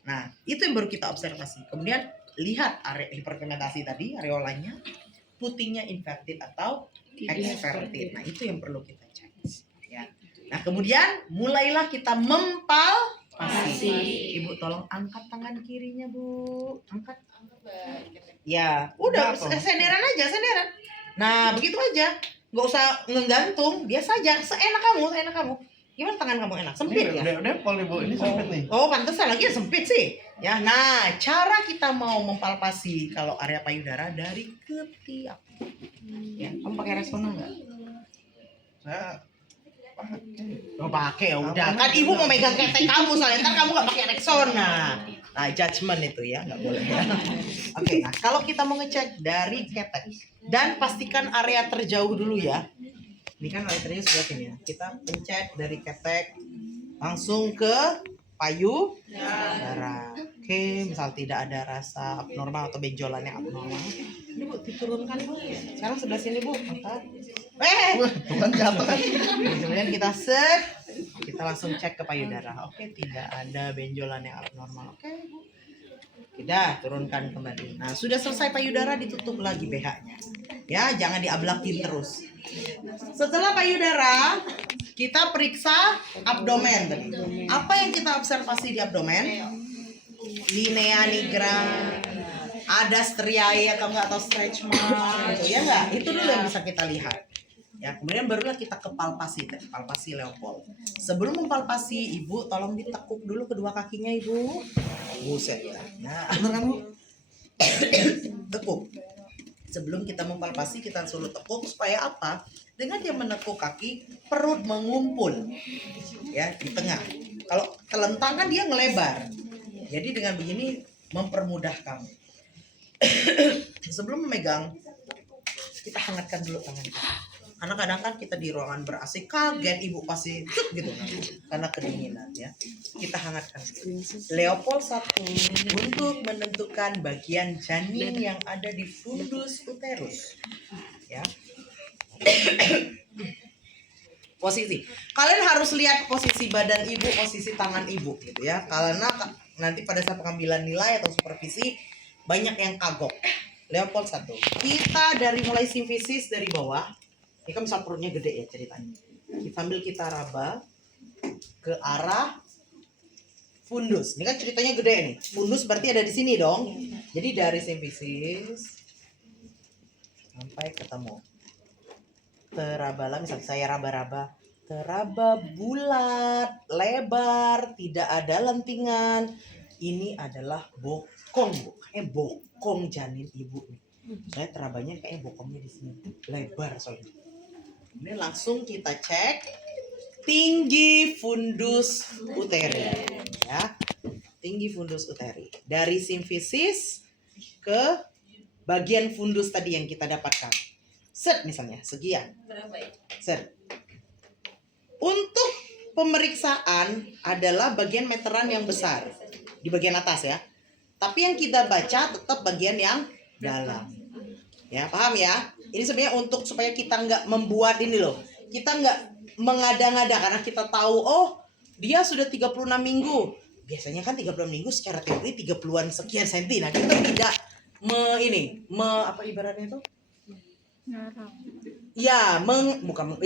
Nah, itu yang baru kita observasi. Kemudian lihat area hiperpigmentasi tadi, areolanya, putingnya inverted atau exverted. Nah, itu yang perlu kita cek. Ya. Nah, kemudian mulailah kita mempalpasi. Ibu tolong angkat tangan kirinya, Bu. Angkat. Ya, udah senderan aja, senderan. Nah, begitu aja. Nggak usah ngegantung, biasa aja. Seenak kamu. Gimana tangan kamu enak? Sempit ya? Udah pol nih Bu, ini sempit nih. Oh, pantesan lagi sempit sih. Ya, nah, cara kita mau mempalpasi kalau area payudara dari ketiak. Ya, kamu pakai Rexona nggak? Saya Oh, pakai ya udah. Kan ibu mau megang ketek kamu soalnya ntar kamu nggak pakai Rexona. Nah, judgement itu ya, nggak boleh ya. Oke, nah kalau kita mau ngecek dari ketek dan pastikan area terjauh dulu ya. Ini kan area terjauh sebelah sini ya. Kita pencet dari ketek langsung ke payudara. Oke, misal tidak ada rasa abnormal atau benjolan yang abnormal. Ini Bu, diturunkan Bu. Sekarang sebelah sini Bu, angkat. tuh kan jatuh kan. Kemudian kita set, kita langsung cek ke payudara. Oke, tidak ada benjolan yang abnormal. Oke, Bu. Kita turunkan kembali. Nah, sudah selesai payudara, ditutup lagi BH-nya. Ya, jangan diablakin terus. Setelah payudara, kita periksa abdomen tadi. Apa yang kita observasi di abdomen? Linea nigra, ada striae atau enggak, atau stretch mark gitu ya enggak? Itu dulu yang bisa kita lihat. Ya, kemudian barulah kita ke palpasi, palpasi Leopold. Sebelum mempalpasi, Ibu tolong ditekuk dulu kedua kakinya, Ibu. Buset. Nah, tekuk. Sebelum kita mempalpasi, kita suruh tekuk supaya apa? Dengan dia menekuk kaki, perut mengumpul. Ya, di tengah. Kalau telentang kan dia ngelebar. Jadi dengan begini mempermudah kamu. Sebelum memegang, kita hangatkan dulu tangan kita. Karena kadang kan kita di ruangan ber-AC kaget ibu pasti gitu kan, karena kedinginan ya. Kita hangatkan. Leopold 1 untuk menentukan bagian janin yang ada di fundus uterus. Ya. Posisi. Kalian harus lihat posisi badan ibu, posisi tangan ibu gitu ya. Karena nanti pada saat pengambilan nilai atau supervisi banyak yang kagok. Leopold 1. Kita dari mulai simfisis dari bawah. Ini kan misal perutnya gede ya ceritanya. Sambil kita raba ke arah fundus. Ini kan ceritanya gede nih. Fundus berarti ada di sini dong. Jadi dari simfisis sampai ketemu. Terabalah, misalnya saya raba-raba. Teraba bulat, lebar, tidak ada lentingan. Ini adalah bokong, Bu. Bokong janin ibu nih. Saya terabanya kayak bokongnya di sini. Lebar soalnya. Ini langsung kita cek tinggi fundus uteri. Ya. Tinggi fundus uteri. Dari simfisis ke bagian fundus tadi yang kita dapatkan. Set misalnya, sekian. Set. Untuk pemeriksaan adalah bagian meteran yang besar di bagian atas ya. Tapi yang kita baca tetap bagian yang dalam. Ya, paham ya? Ini sebenarnya untuk supaya kita nggak membuat ini loh. Kita nggak mengada-ngada karena kita tahu oh, dia sudah 36 minggu. Biasanya kan 36 minggu secara teori 30-an sekian senti. Nah, kita tidak apa ibaratnya itu? Ya,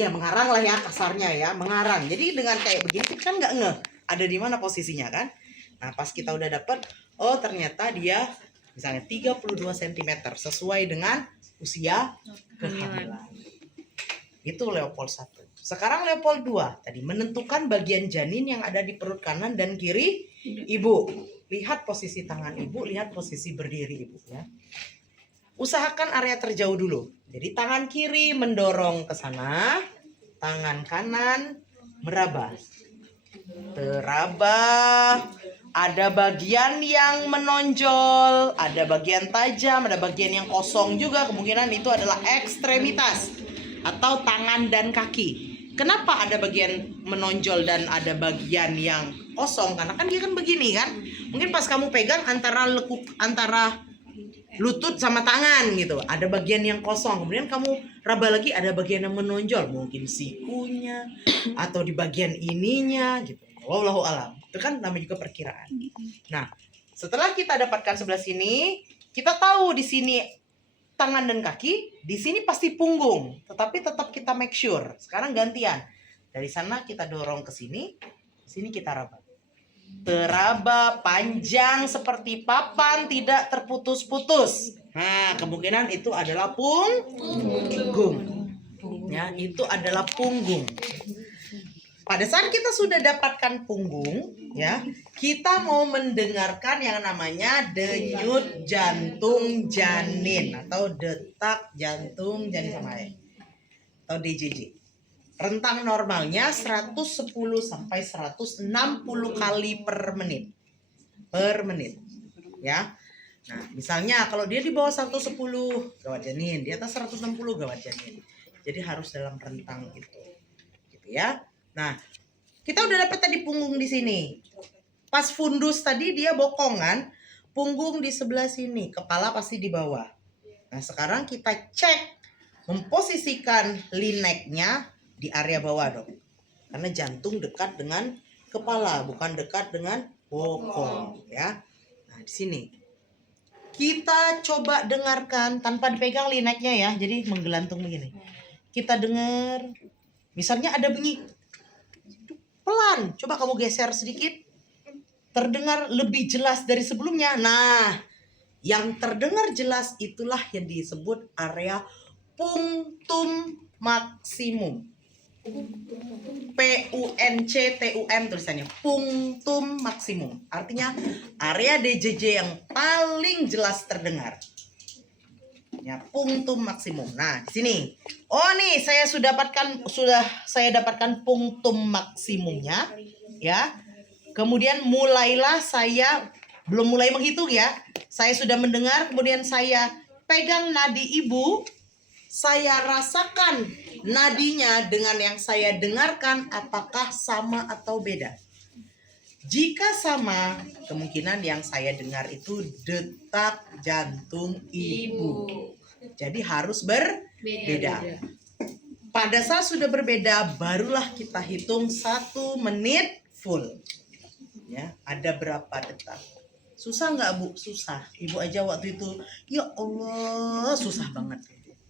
mengarang lah ya kasarnya ya, mengarang. Jadi dengan kayak begini kan nggak ngeh ada di mana posisinya kan. Nah, pas kita udah dapat, oh ternyata dia misalnya 32 cm sesuai dengan usia kehamilan. Itu Leopold 1. Sekarang Leopold 2. Tadi menentukan bagian janin yang ada di perut kanan dan kiri ibu. Lihat posisi tangan ibu, lihat posisi berdiri ibu ya. Usahakan area terjauh dulu. Jadi tangan kiri mendorong ke sana, tangan kanan meraba. Teraba. Ada bagian yang menonjol, ada bagian tajam, ada bagian yang kosong juga. Kemungkinan itu adalah ekstremitas atau tangan dan kaki. Kenapa ada bagian menonjol dan ada bagian yang kosong? Karena kan dia kan begini kan. Mungkin pas kamu pegang antara lutut sama tangan gitu. Ada bagian yang kosong. Kemudian kamu raba lagi ada bagian yang menonjol. Mungkin sikunya atau di bagian ininya gitu. Wallahu alam. Itu kan namanya juga perkiraan. Nah, setelah kita dapatkan sebelah sini, kita tahu di sini tangan dan kaki, di sini pasti punggung. Tetapi tetap kita make sure. Sekarang gantian. Dari sana kita dorong ke sini kita raba. Teraba panjang seperti papan, tidak terputus-putus. Nah, kemungkinan itu adalah punggung. Ya, itu adalah punggung. Pada saat kita sudah dapatkan punggung, ya, kita mau mendengarkan yang namanya denyut jantung janin atau detak jantung janin sama ya, atau DJJ. Rentang normalnya 110 sampai 160 kali per menit. Per menit. Ya. Nah, misalnya kalau dia di bawah 110 gawat janin, di atas 160 gawat janin. Jadi harus dalam rentang itu. Gitu ya. Nah, kita udah dapat tadi punggung di sini. Pas fundus tadi dia bokong kan, punggung di sebelah sini, kepala pasti di bawah. Nah, sekarang kita cek memposisikan lineknya di area bawah dong. Karena jantung dekat dengan kepala, bukan dekat dengan bokong ya. Nah, di sini kita coba dengarkan tanpa dipegang lineknya ya. Jadi menggelantung begini. Kita dengar, misalnya ada bunyi pelan, coba kamu geser sedikit. Terdengar lebih jelas dari sebelumnya. Nah, yang terdengar jelas itulah yang disebut area punctum maksimum. PUNCTUM tulisannya, punctum maksimum. Artinya area DJJ yang paling jelas terdengar. Ya, punctum maksimum. Nah, di sini. Oh nih, saya dapatkan punctum maksimumnya, ya. Kemudian mulailah saya belum mulai menghitung ya. Saya sudah mendengar, kemudian saya pegang nadi ibu, saya rasakan nadinya dengan yang saya dengarkan apakah sama atau beda. Jika sama, kemungkinan yang saya dengar itu detak jantung ibu. Jadi harus berbeda. Pada saat sudah berbeda, barulah kita hitung 1 menit full. Ya, ada berapa detak? Susah nggak Bu? Susah. Ibu aja waktu itu, ya Allah, susah banget.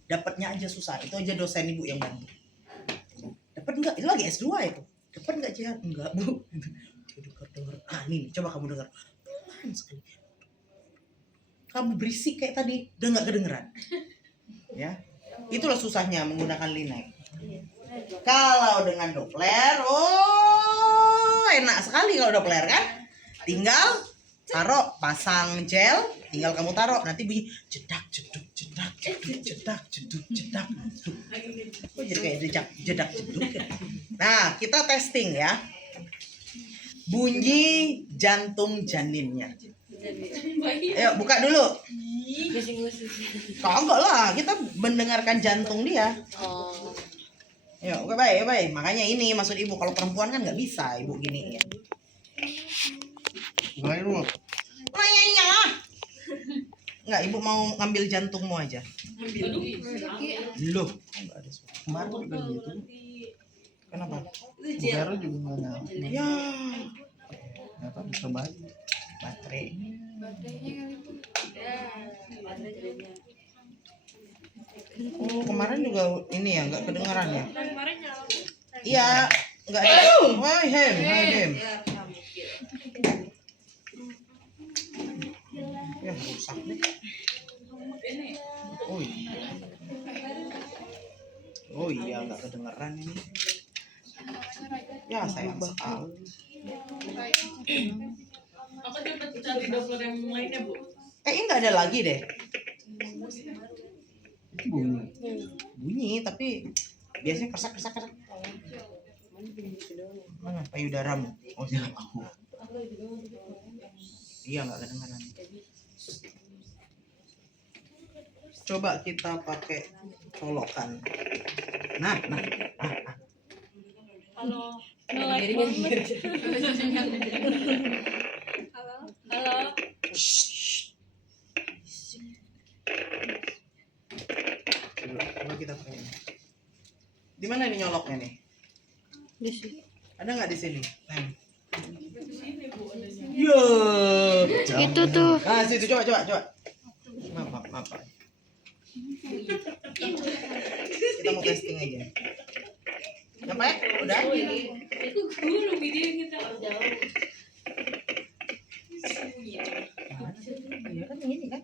Dapatnya aja susah. Itu aja dosen ibu yang bantu. Dapat nggak? Itu lagi S2 itu. Dapat nggak Jihan? Enggak Bu. Dengar. Ah nih, coba kamu dengar. Pelan sekali. Kamu berisik kayak tadi, udah nggak kedengeran. Ya, itulah susahnya menggunakan linek. Kalau dengan Doppler, oh enak sekali kalau Doppler kan. Tinggal taruh, pasang gel, tinggal kamu taruh, nanti bunyi jedak jeduk jedak jeduk jedak jeduk jedak. Oh jadi kayak jedak jeduk ya. Nah, kita testing ya. Bunyi jantung janinnya. Ayo buka dulu. Kagak lah, kita mendengarkan jantung dia. Ayo, oke baik. Makanya ini maksud ibu, kalau perempuan kan nggak bisa ibu gini ya. Mulai dulu. Layanya. Enggak, ibu mau ngambil jantungmu aja. Loh, enggak ada suara. Kemarin juga gitu. Kenapa? Baru juga nggak nyala. Ya, Ternyata bisa baik. baterai. Oh, kemarin juga ini ya, nggak kedengaran ya? Kemarin nyala. Iya, nggak ada. Hai Hem. Ya, rusak deh. Oh iya, nggak kedengeran ini. Ya sayang sekali. Aku coba cari Doppler yang lainnya, Bu. Kayaknya nggak ada lagi deh. Bunyi. Bunyi tapi biasanya kersak. Mana payudaramu? Oh iya. Iya nggak kedengeran. Coba kita pakai colokan. Nah. Halo. Halo. Coba kita pakai ini. Di mana ini nyoloknya nih? Di sini. Ada nggak di sini? Yo. Itu tuh. Ah, situ coba. Maaf. Kita mau testing aja. Sampai? Udah? Itu dulu video kita jauh. Iya kan ini kan?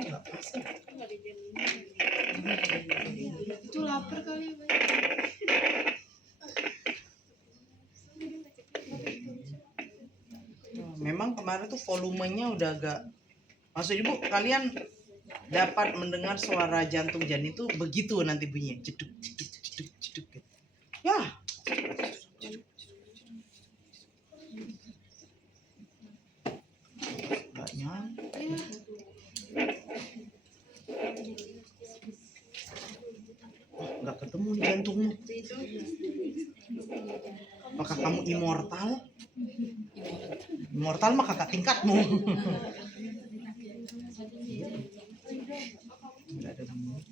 Nggak pas ya? Itu lapar kali. Memang kemarin tuh volumenya udah agak. Maksud ibu kalian dapat mendengar suara jantung janin itu begitu nanti bunyinya jeduk gitu. Ya. Nggak nyampe. Nggak ketemu nih jantungmu. Apakah kamu immortal? Immortal mah kakak tingkatmu. Nggak ada bunyi.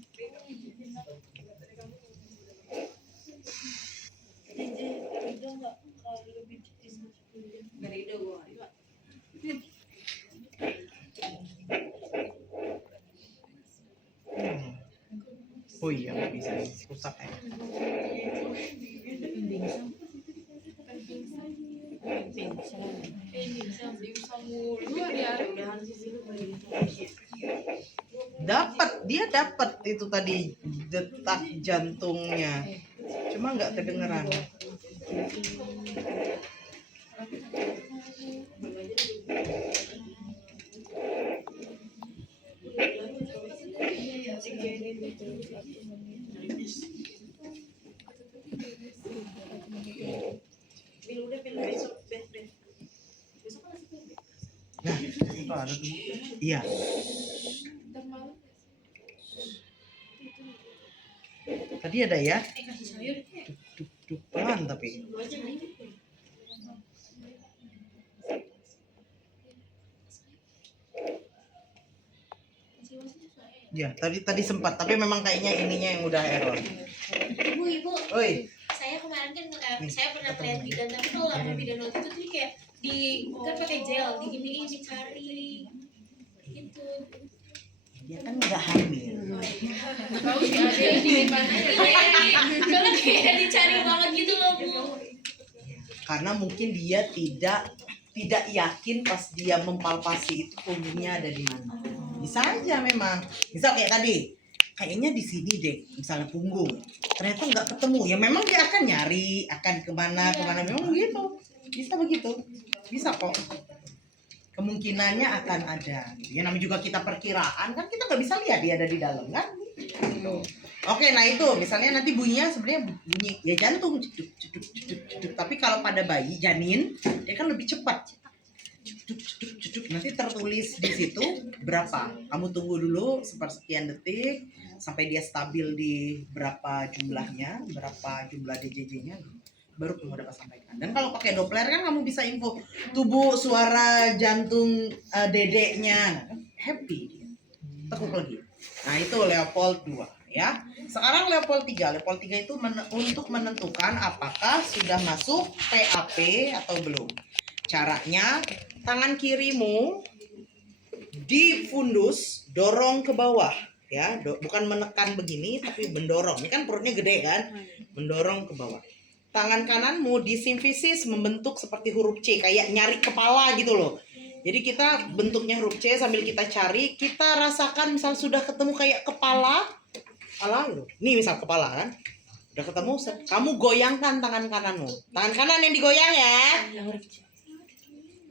Oh iya nggak bisa rusak ya. Dia dapat itu tadi detak jantungnya, cuma nggak kedengeran. Nah, itu ada tuh. Iya. Tadi ada ya? Duk, pelan tapi. Ya, tadi sempat, tapi memang kayaknya ininya yang udah error. Ibu, Oi, saya kemarin kan saya pernah lihat bidan, tapi kalau lama bidan waktu itu tuh kayak kan pakai gel, digini dicari gitu. dia kan nggak hamil. Tahu sih ada di mana ya. Soalnya kayak dicari banget gitu loh, Bu. Karena mungkin dia tidak yakin pas dia mempalpasi itu punggungnya ada di mana. Bisa aja memang. Misal kayak tadi, kayaknya di sini deh, misalnya punggung. Ternyata nggak ketemu. Ya memang dia akan nyari, akan kemana. Memang gitu. Bisa begitu. Bisa kok. Kemungkinannya akan ada. Ya namanya juga kita perkiraan kan, kita nggak bisa lihat dia ada di dalam kan. Gitu. Oke, nah itu misalnya nanti bunyinya sebenarnya bunyi ya jantung ceduk. Tapi kalau pada bayi janin dia kan lebih cepat. Ceduk. Nanti tertulis di situ berapa. Kamu tunggu dulu sepersekian detik sampai dia stabil di berapa jumlahnya, berapa jumlah DJJ-nya, baru kamu dapat sampaikan. Dan kalau pakai Doppler kan kamu bisa info tubuh, suara jantung, dedeknya. Nah, happy dia. Tekuk lagi. Nah, itu Leopold 2 ya. Sekarang Leopold 3. Leopold 3 itu untuk menentukan apakah sudah masuk TAP atau belum. Caranya tangan kirimu di fundus, dorong ke bawah ya, bukan menekan begini tapi mendorong. Ini kan perutnya gede kan? Mendorong ke bawah. Tangan kananmu di simfisis membentuk seperti huruf C, kayak nyari kepala gitu loh. Jadi kita bentuknya huruf C sambil kita cari, kita rasakan misal sudah ketemu kayak kepala, kepala gitu. Nih misal kepala kan, udah ketemu, kamu goyangkan tangan kananmu. Tangan kanan yang digoyang ya.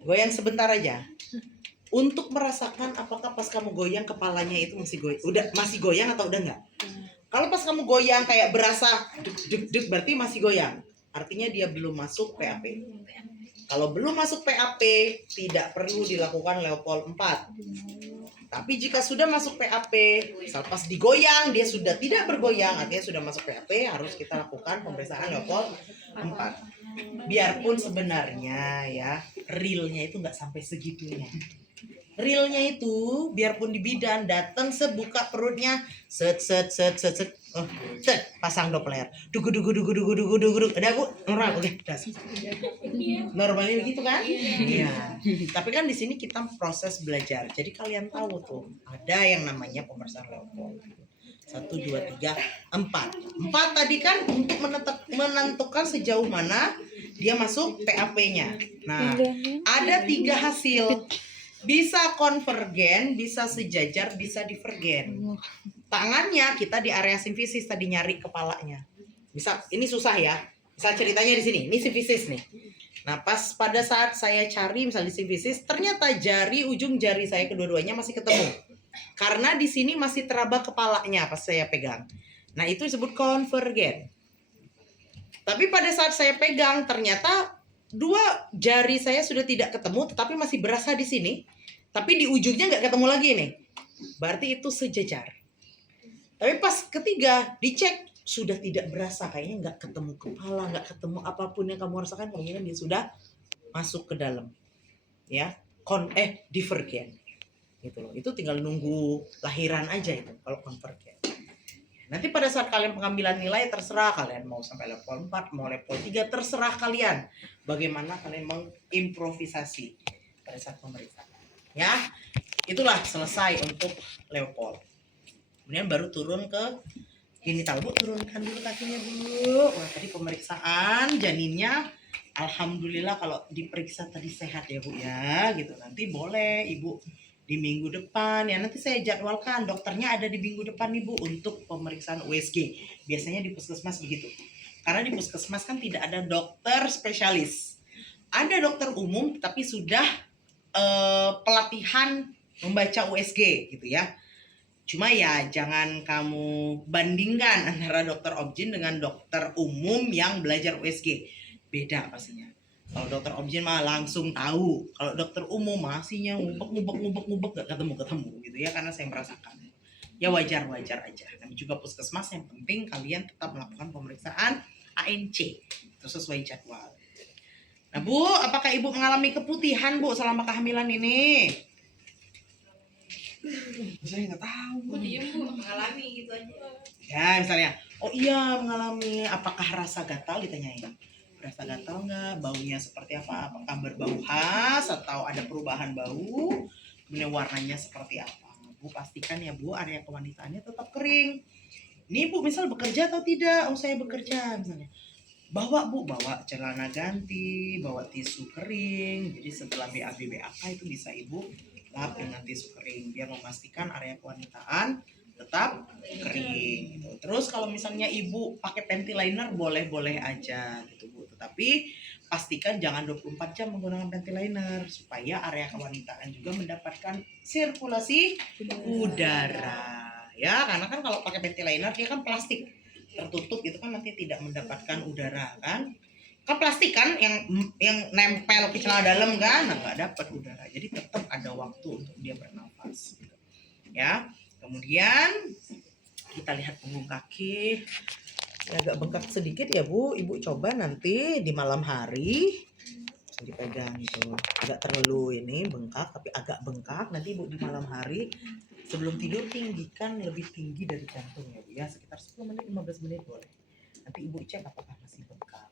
Goyang sebentar aja. Untuk merasakan apakah pas kamu goyang kepalanya itu masih goyang atau udah enggak. Kalau pas kamu goyang kayak berasa deg berarti masih goyang. Artinya dia belum masuk PAP. Kalau belum masuk PAP, tidak perlu dilakukan Leopold 4. Tapi jika sudah masuk PAP, misal pas digoyang dia sudah tidak bergoyang, artinya sudah masuk PAP, harus kita lakukan pemeriksaan Leopold 4. Biarpun sebenarnya ya, realnya itu nggak sampai segitunya. Realnya itu, biarpun di bidan datang sebuka perutnya, set, oh, set, pasang Doppler, dugu, ada bu, normal, oke, normalnya begitu kan? Iya. Tapi kan di sini kita proses belajar, jadi kalian tahu tuh, ada yang namanya pemeriksaan Leopold. 1, 2, 3, 4. 4 tadi kan untuk menentukan sejauh mana dia masuk PAP-nya. Nah, ada 3 hasil. Bisa konvergen, bisa sejajar, bisa divergen. Tangannya kita di area simfisis tadi nyari kepalanya. Bisa, ini susah ya. Misal ceritanya di sini, ini simfisis nih. Nah, pas pada saat saya cari misal di simfisis, ternyata ujung jari saya kedua-duanya masih ketemu. Karena di sini masih teraba kepalanya pas saya pegang. Nah, itu disebut konvergen. Tapi pada saat saya pegang ternyata 2 jari saya sudah tidak ketemu, tetapi masih berasa di sini. Tapi di ujungnya nggak ketemu lagi nih. Berarti itu sejajar. Tapi pas ketiga dicek sudah tidak berasa, kayaknya nggak ketemu kepala, nggak ketemu apapun yang kamu rasakan, kemungkinan dia sudah masuk ke dalam. Ya, divergen. Gitu loh. Itu tinggal nunggu lahiran aja itu kalau konvergen. Nanti pada saat kalian pengambilan nilai terserah kalian mau sampai level 4, mau level 3, terserah kalian. Bagaimana kalian mengimprovisasi pada saat pemeriksaan. Ya, itulah selesai untuk Leopold. Kemudian baru turun ke genital. Bu, turunkan dulu kakinya Bu. Wah, tadi pemeriksaan janinnya. Alhamdulillah kalau diperiksa tadi sehat ya Bu ya. Gitu. Nanti boleh Ibu di minggu depan ya, nanti saya jadwalkan dokternya ada di minggu depan nih Bu untuk pemeriksaan USG. Biasanya di puskesmas begitu, karena di puskesmas kan tidak ada dokter spesialis, ada dokter umum tapi sudah pelatihan membaca USG gitu ya. Cuma ya jangan kamu bandingkan antara dokter obgyn dengan dokter umum yang belajar USG, beda pastinya. Kalau dokter obgyn mah langsung tahu. Kalau dokter umum masihnya ngubek gak ketemu gitu ya, karena saya merasakan. Ya wajar aja. Tapi juga puskesmas yang penting kalian tetap melakukan pemeriksaan ANC sesuai jadwal. Nah Bu, apakah Ibu mengalami keputihan Bu selama kehamilan ini? Saya nggak tahu. mengalami gitu aja. Ya misalnya, oh iya mengalami, apakah rasa gatal ditanyain? Rasa gatal nggak, baunya seperti apa, apakah berbau khas atau ada perubahan bau, kemudian warnanya seperti apa. Bu pastikan ya Bu, area kewanitaannya tetap kering. Ini Bu misal bekerja atau tidak? Oh saya bekerja misalnya. Bawa celana ganti, bawa tisu kering. Jadi setelah BAB BAK itu bisa Ibu lap dengan tisu kering biar memastikan area kewanitaan tetap kering gitu. Terus kalau misalnya Ibu pakai panty liner boleh aja gitu Bu. Tetapi pastikan jangan 24 jam menggunakan panty liner supaya area kewanitaan juga mendapatkan sirkulasi udara. Ya, karena kan kalau pakai panty liner dia kan plastik tertutup, itu kan nanti tidak mendapatkan udara kan. Kan plastik kan yang nempel ke celana dalam kan, nggak dapat udara. Jadi tetap ada waktu untuk dia bernafas gitu. Ya. Kemudian kita lihat punggung kaki, agak bengkak sedikit ya Bu. Ibu coba nanti di malam hari bisa dipegang gitu, agak terlalu ini bengkak tapi agak bengkak. Nanti Ibu di malam hari sebelum tidur tinggikan lebih tinggi dari jantung ya Bu ya, sekitar 10 menit 15 menit boleh. Nanti Ibu cek apakah masih bengkak.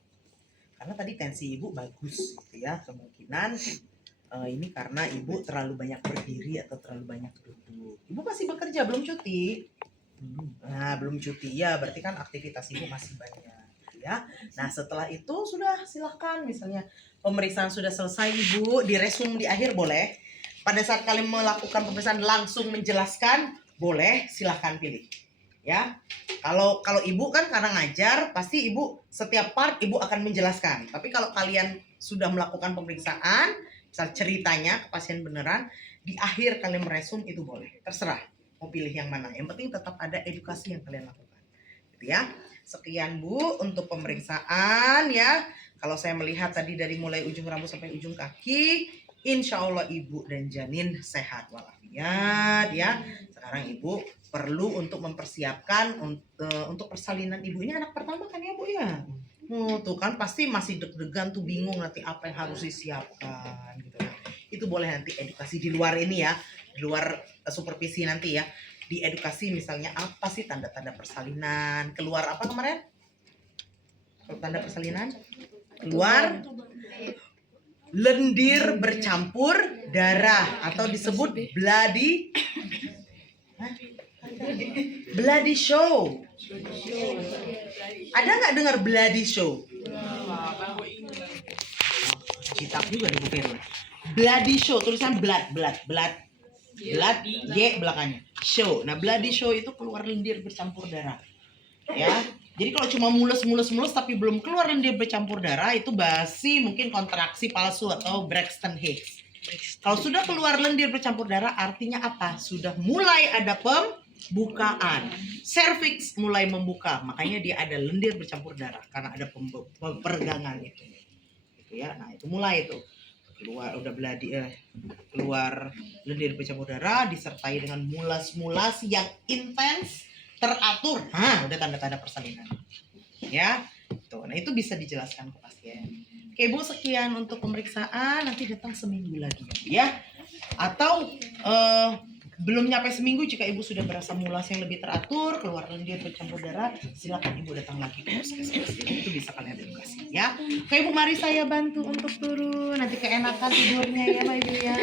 Karena tadi tensi Ibu bagus gitu ya, kemungkinan ini karena Ibu terlalu banyak berdiri atau terlalu banyak duduk. Ibu masih bekerja, belum cuti. Nah, belum cuti ya, berarti kan aktivitas Ibu masih banyak ya. Nah, setelah itu sudah silahkan, misalnya pemeriksaan sudah selesai Ibu, diresum di akhir boleh. Pada saat kalian melakukan pemeriksaan langsung menjelaskan, boleh, silahkan pilih. Ya, kalau ibu kan karena ngajar, pasti ibu setiap part ibu akan menjelaskan. Tapi kalau kalian sudah melakukan pemeriksaan, misal ceritanya ke pasien beneran, di akhir kalian meresum itu boleh, terserah mau pilih yang mana. Yang penting tetap ada edukasi yang kalian lakukan, gitu ya. Sekian Bu untuk pemeriksaan ya. Kalau saya melihat tadi dari mulai ujung rambut sampai ujung kaki, insya Allah ibu dan janin sehat walafiat ya. Sekarang ibu perlu untuk mempersiapkan untuk persalinan ibu. Ini anak pertama kan ya Bu ya? Tuh kan pasti masih deg-degan tuh, bingung nanti apa yang harus disiapkan gitu ya. Itu boleh nanti edukasi di luar ini ya, di luar supervisi nanti ya. Diedukasi misalnya apa sih tanda-tanda persalinan, keluar apa kemarin? Kalau tanda persalinan? Keluar lendir bercampur darah atau disebut bloody show. Ada nggak dengar bloody show? Citak juga di buku. Bloody show, tulisan blood, Y belakangnya. Show. Nah, bloody show itu keluar lendir bercampur darah. Ya. Jadi kalau cuma mulus tapi belum keluar lendir bercampur darah, itu basi, mungkin kontraksi palsu atau Braxton Hicks. Kalau sudah keluar lendir bercampur darah, artinya apa? Sudah mulai ada pembukaan. Cervix mulai membuka, makanya dia ada lendir bercampur darah karena ada peregangan itu. Gitu ya. Nah, itu mulai itu. Keluar udah keluar lendir bercampur darah disertai dengan mulas-mulas yang intens, teratur. Udah tanda-tanda persalinan. Ya. Tuh. Nah, itu bisa dijelaskan ke pasien. Oke, Bu, sekian untuk pemeriksaan. Nanti datang seminggu lagi ya. Atau belum nyampe seminggu, jika Ibu sudah berasa mulas yang lebih teratur, keluar lendir bercampur darah, silakan Ibu datang lagi ke puskesmas. Itu bisa kalian edukasi ya. Oke, Ibu, mari saya bantu untuk turun. Nanti keenakan tidurnya ya, Ibu ya.